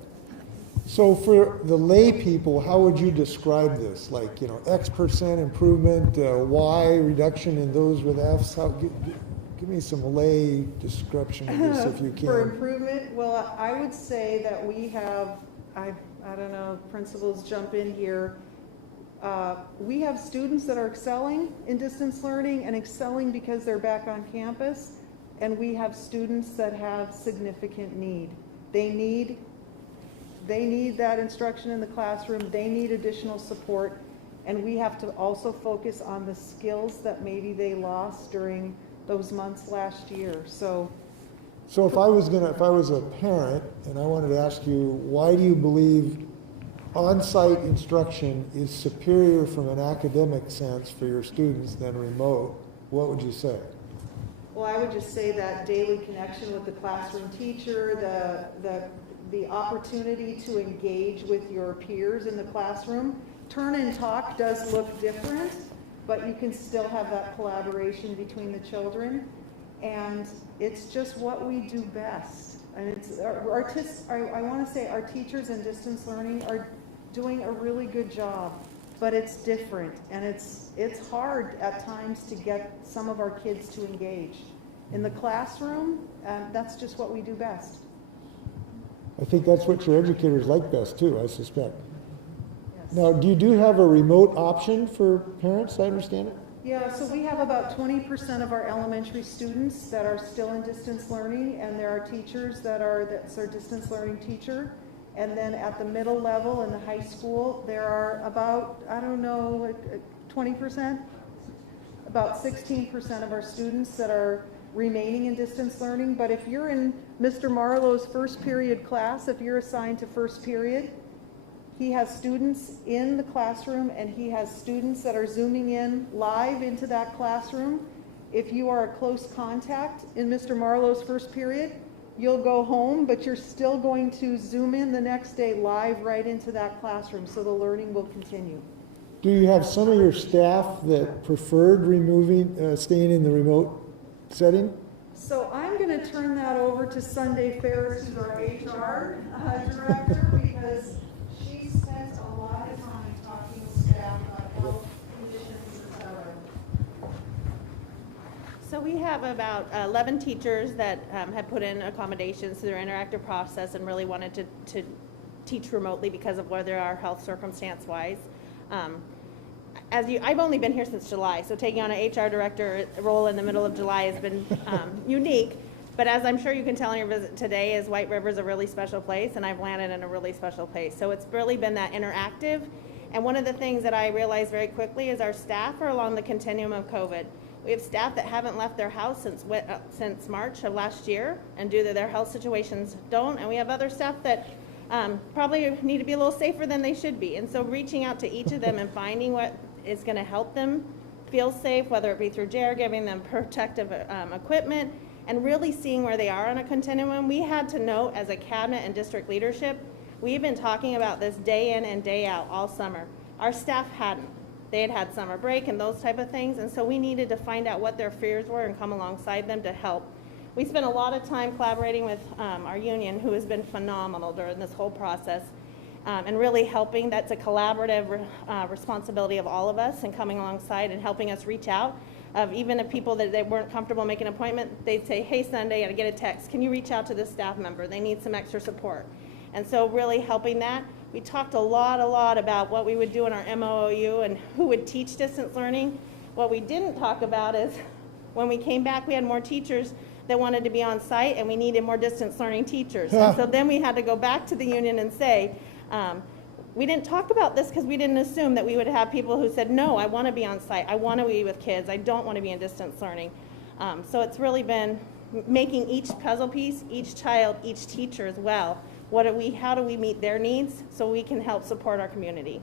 So for the lay people, how would you describe this? Like, you know, X% improvement, Y reduction in those with Fs? Give me some lay description of this if you can. For improvement, well, I would say that we have, I don't know, principals jump in here. We have students that are excelling in distance learning and excelling because they're back on campus, and we have students that have significant need. They need that instruction in the classroom, they need additional support, and we have to also focus on the skills that maybe they lost during those months last year. So if I was a parent and I wanted to ask you, why do you believe on-site instruction is superior from an academic sense for your students than remote, what would you say? Well, I would just say that daily connection with the classroom teacher, the opportunity to engage with your peers in the classroom. Turn and talk does look different, but you can still have that collaboration between the children, and it's just what we do best. And it's I want to say our teachers in distance learning are doing a really good job, but it's different, and it's hard at times to get some of our kids to engage. In the classroom, that's just what we do best. I think that's what your educators like best too, I suspect. Yes. Now, do you have a remote option for parents, I understand it? Yeah, so we have about 20% of our elementary students that are still in distance learning, and there are teachers that's our distance learning teacher. And then at the middle level in the high school, there are about, 20%? About 16% of our students that are remaining in distance learning. But if you're in Mr. Marlowe's first period class, if you're assigned to first period, he has students in the classroom and he has students that are zooming in live into that classroom. If you are a close contact in Mr. Marlowe's first period, you'll go home, but you're still going to zoom in the next day live right into that classroom, so the learning will continue. Do you have some of your staff that preferred staying in the remote setting? So I'm going to turn that over to Sunday Ferris, who's our HR director, because she spent a lot of time talking with staff about health conditions, etc. So we have about 11 teachers that have put in accommodations to their interactive process and really wanted to teach remotely because of where they are health circumstance-wise. I've only been here since July, so taking on an HR director role in the middle of July has been unique. But as I'm sure you can tell in your visit today, is White River is a really special place, and I've landed in a really special place. So it's really been that interactive. And one of the things that I realized very quickly is our staff are along the continuum of COVID. We have staff that haven't left their house since March of last year, and due to their health situations don't. And we have other staff that probably need to be a little safer than they should be. And so reaching out to each of them and finding what is going to help them feel safe, whether it be through JARE, giving them protective equipment, and really seeing where they are on a continuum. We had to note as a cabinet and district leadership, we've been talking about this day in and day out all summer. Our staff hadn't. They had had summer break and those type of things, and so we needed to find out what their fears were and come alongside them to help. We spent a lot of time collaborating with our union, who has been phenomenal during this whole process, and really helping. That's a collaborative responsibility of all of us, and coming alongside and helping us reach out. Even if people that they weren't comfortable making an appointment, they'd say, hey, Sunday, I get a text, can you reach out to this staff member? They need some extra support. And so really helping that. We talked a lot about what we would do in our MOU and who would teach distance learning. What we didn't talk about is when we came back, we had more teachers that wanted to be on site, and we needed more distance learning teachers. And so then we had to go back to the union and say, we didn't talk about this because we didn't assume that we would have people who said, no, I want to be on site. I want to be with kids. I don't want to be in distance learning. So it's really been making each puzzle piece, each child, each teacher as well. How do we meet their needs so we can help support our community?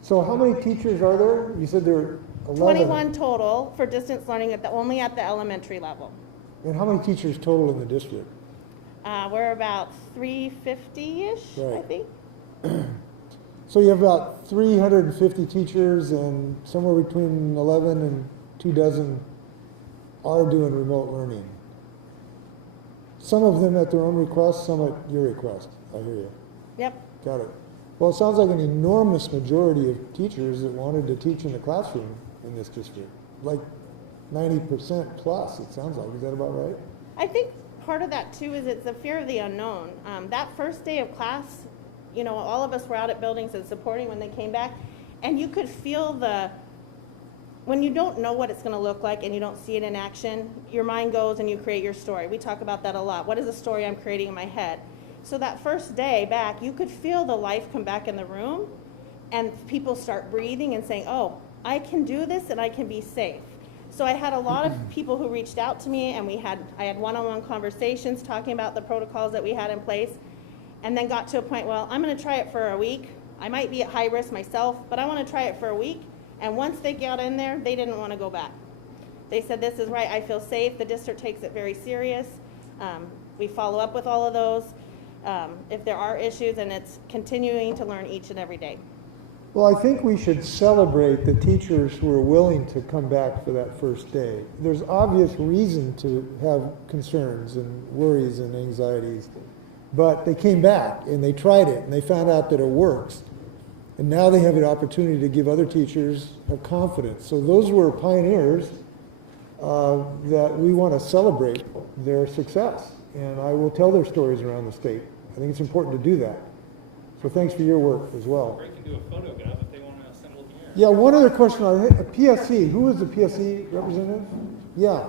So how many teachers are there? You said there are 11. 21 total for distance learning only at the elementary level. And how many teachers total in the district? We're about 350-ish, right. I think. So you have about 350 teachers, and somewhere between 11 and 24 are doing remote learning. Some of them at their own request, some at your request. I hear you. Yep. Got it. Well, it sounds like an enormous majority of teachers that wanted to teach in the classroom in this district, like 90% plus, it sounds like. Is that about right? I think part of that too is it's the fear of the unknown. That first day of class, you know, all of us were out at buildings and supporting when they came back, and you could feel when you don't know what it's going to look like and you don't see it in action, your mind goes and you create your story. We talk about that a lot. What is the story I'm creating in my head? So that first day back, you could feel the life come back in the room, and people start breathing and saying, oh, I can do this and I can be safe. So I had a lot of people who reached out to me, and I had one-on-one conversations talking about the protocols that we had in place, and then got to a point, well, I'm going to try it for a week. I might be at high risk myself, but I want to try it for a week. And once they got in there, they didn't want to go back. They said, this is right, I feel safe. The district takes it very serious. We follow up with all of those. If there are issues, and it's continuing to learn each and every day. Well, I think we should celebrate the teachers who are willing to come back for that first day. There's obvious reason to have concerns and worries and anxieties, but they came back and they tried it and they found out that it works. And now they have an opportunity to give other teachers a confidence. So those were pioneers that we want to celebrate their success. And I will tell their stories around the state. I think it's important to do that. So thanks for your work as well. Or you can do a photo guide if they want to assemble here. Yeah, one other question. PSC, who is the PSC representative? Yeah.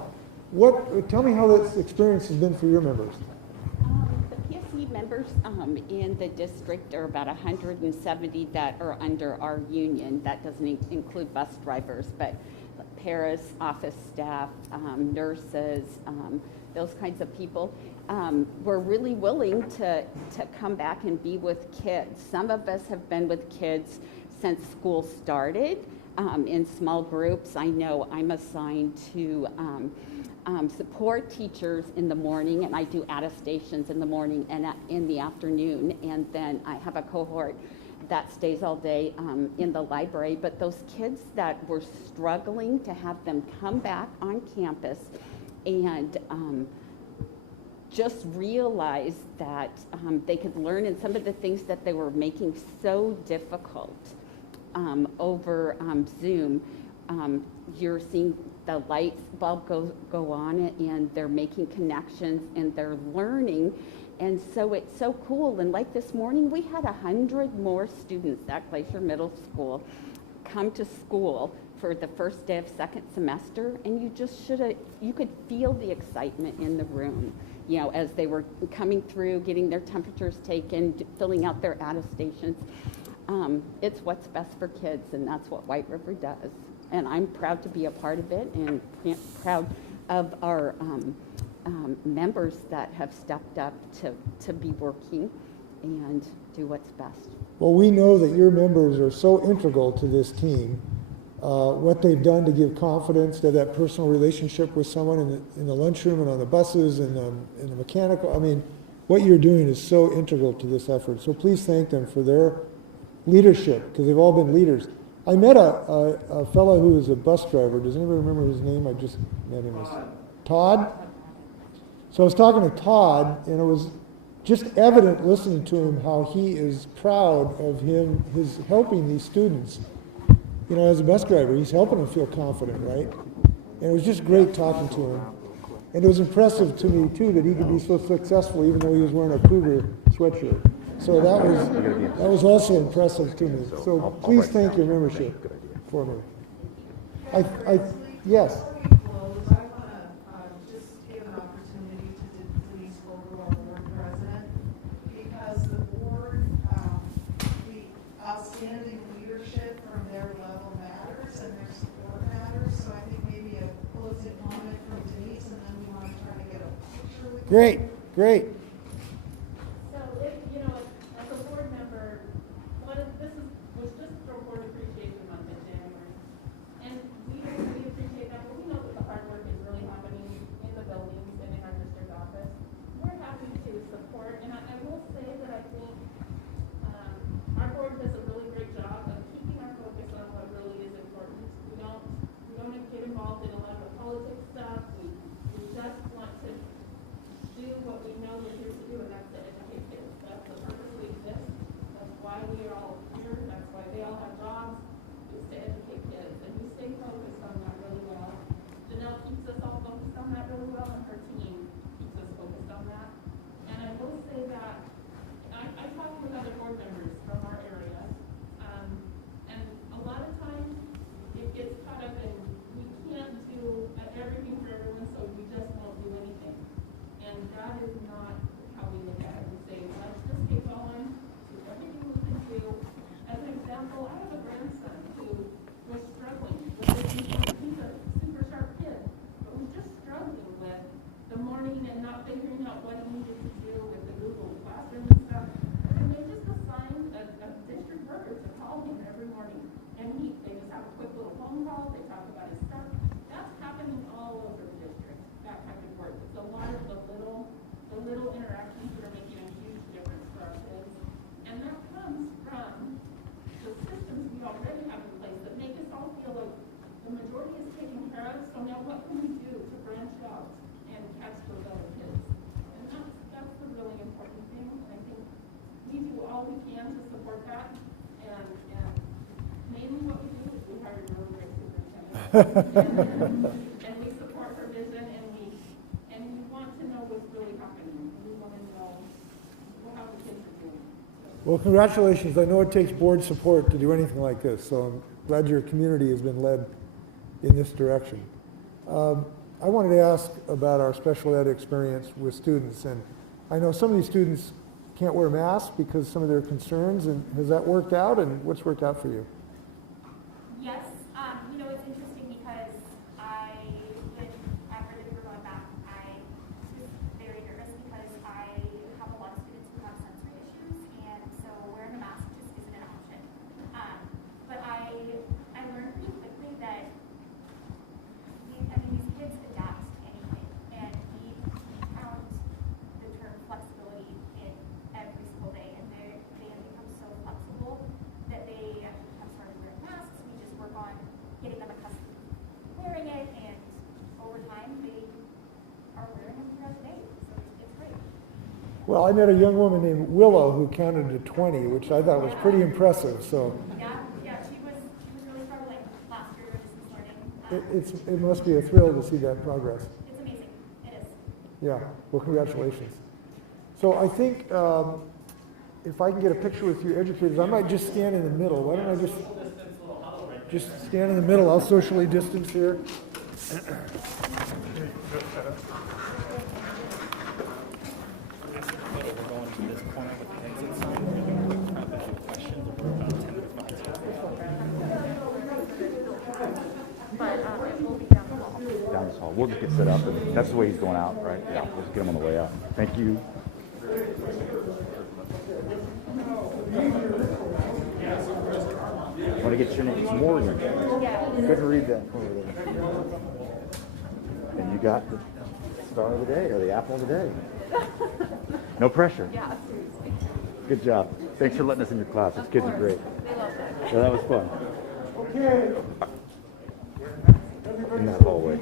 Tell me how this experience has been for your members. The PSC members in the district are about 170 that are under our union. That doesn't include bus drivers, but paras, office staff, nurses, those kinds of people. We're really willing to come back and be with kids. Some of us have been with kids since school started in small groups. I know I'm assigned to support teachers in the morning, and I do attestations in the morning and in the afternoon, and then I have a cohort that stays all day in the library. But those kids that were struggling to have them come back on campus and just realize that they could learn, and some of the things that they were making so difficult over Zoom, you're seeing the light bulb go on, and they're making connections and they're learning. And so it's so cool. And like this morning, we had 100 more students at Glacier Middle School come to school for the first day of second semester, and you could feel the excitement in the room, you know, as they were coming through, getting their temperatures taken, filling out their attestations. It's what's best for kids, and that's what White River does. And I'm proud to be a part of it, and proud of our members that have stepped up to be working and do what's best. Well, we know that your members are so integral to this team. What they've done to give confidence to that personal relationship with someone in the lunchroom and on the buses and in the mechanical. I mean, what you're doing is so integral to this effort. So please thank them for their leadership, because they've all been leaders. I met a fellow who was a bus driver. Does anybody remember his name? I just met him. Todd? So I was talking to Todd, and it was just evident listening to him how he is proud of his helping these students. You know, as a bus driver, he's helping them feel confident, right? And it was just great talking to him. And it was impressive to me, too, that he could be so successful even though he was wearing a Cougar sweatshirt. So that was also impressive to me. So please thank your membership for me. Yes. Outstanding leadership from their level matters and their support matters. So I think maybe a closing comment from Denise, and then we want to try to get a picture with you. Great. So if, you know, as a board member, this was just for Board Appreciation Month in January. And we appreciate that, but we know that the hard work is really happening in the buildings and in our district office. We're happy to support, and I will say that I think our board does a really great And we support her vision, and we want to know what's really happening. We want to know how the kids are doing. Well, congratulations. I know it takes board support to do anything like this, so I'm glad your community has been led in this direction. I wanted to ask about our special ed experience with students, and I know some of these students can't wear masks because of some of their concerns, and has that worked out, and what's worked out for you? Yes, you know, it's interesting because after we were going back, I was very nervous because I have a lot of students who have sensory issues, and so wearing a mask just isn't an option. But I learned pretty quickly that these kids adapt to anything, and we found the term flexibility in every single day, and they have become so flexible that they have started wearing masks. We just work on getting them accustomed to wearing it, and over time they are wearing them throughout the day, so it's great. Well, I met a young woman named Willow who counted to 20, which I thought was pretty impressive, so. Yeah, she was really struggling last year with distance learning. It must be a thrill to see that progress. It's amazing, it is. Yeah, well, congratulations. So I think if I can get a picture with you educators, I might just stand in the middle. Why don't I just stand in the middle? I'll socially distance here. We're going to this corner with the exit sign. We're going to look up if you have questions or about 10 minutes behind But it will be down the hall. Down this hall. We'll just get set up, and that's the way he's going out, right? Yeah. We'll just get him on the way out. Thank you. Want to get your name? It's Morgan. Couldn't read that over there. And you got the star of the day, or the apple of the day. No pressure. Yeah, seriously. Good job. Thanks for letting us in your class. These kids are great. They love that. Yeah, that was fun. Okay. In that hallway.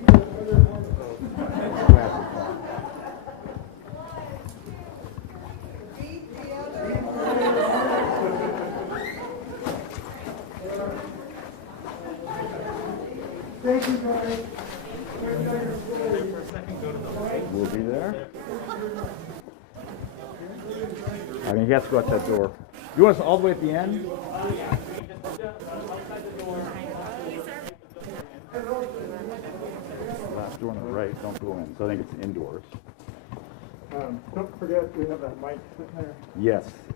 Thank you, guys. We'll be there. I mean, he has to go out that door. You want us all the way at the end? Last door on the right, don't go in. So I think it's indoors. Don't forget, we have that mic sitting there. Yes.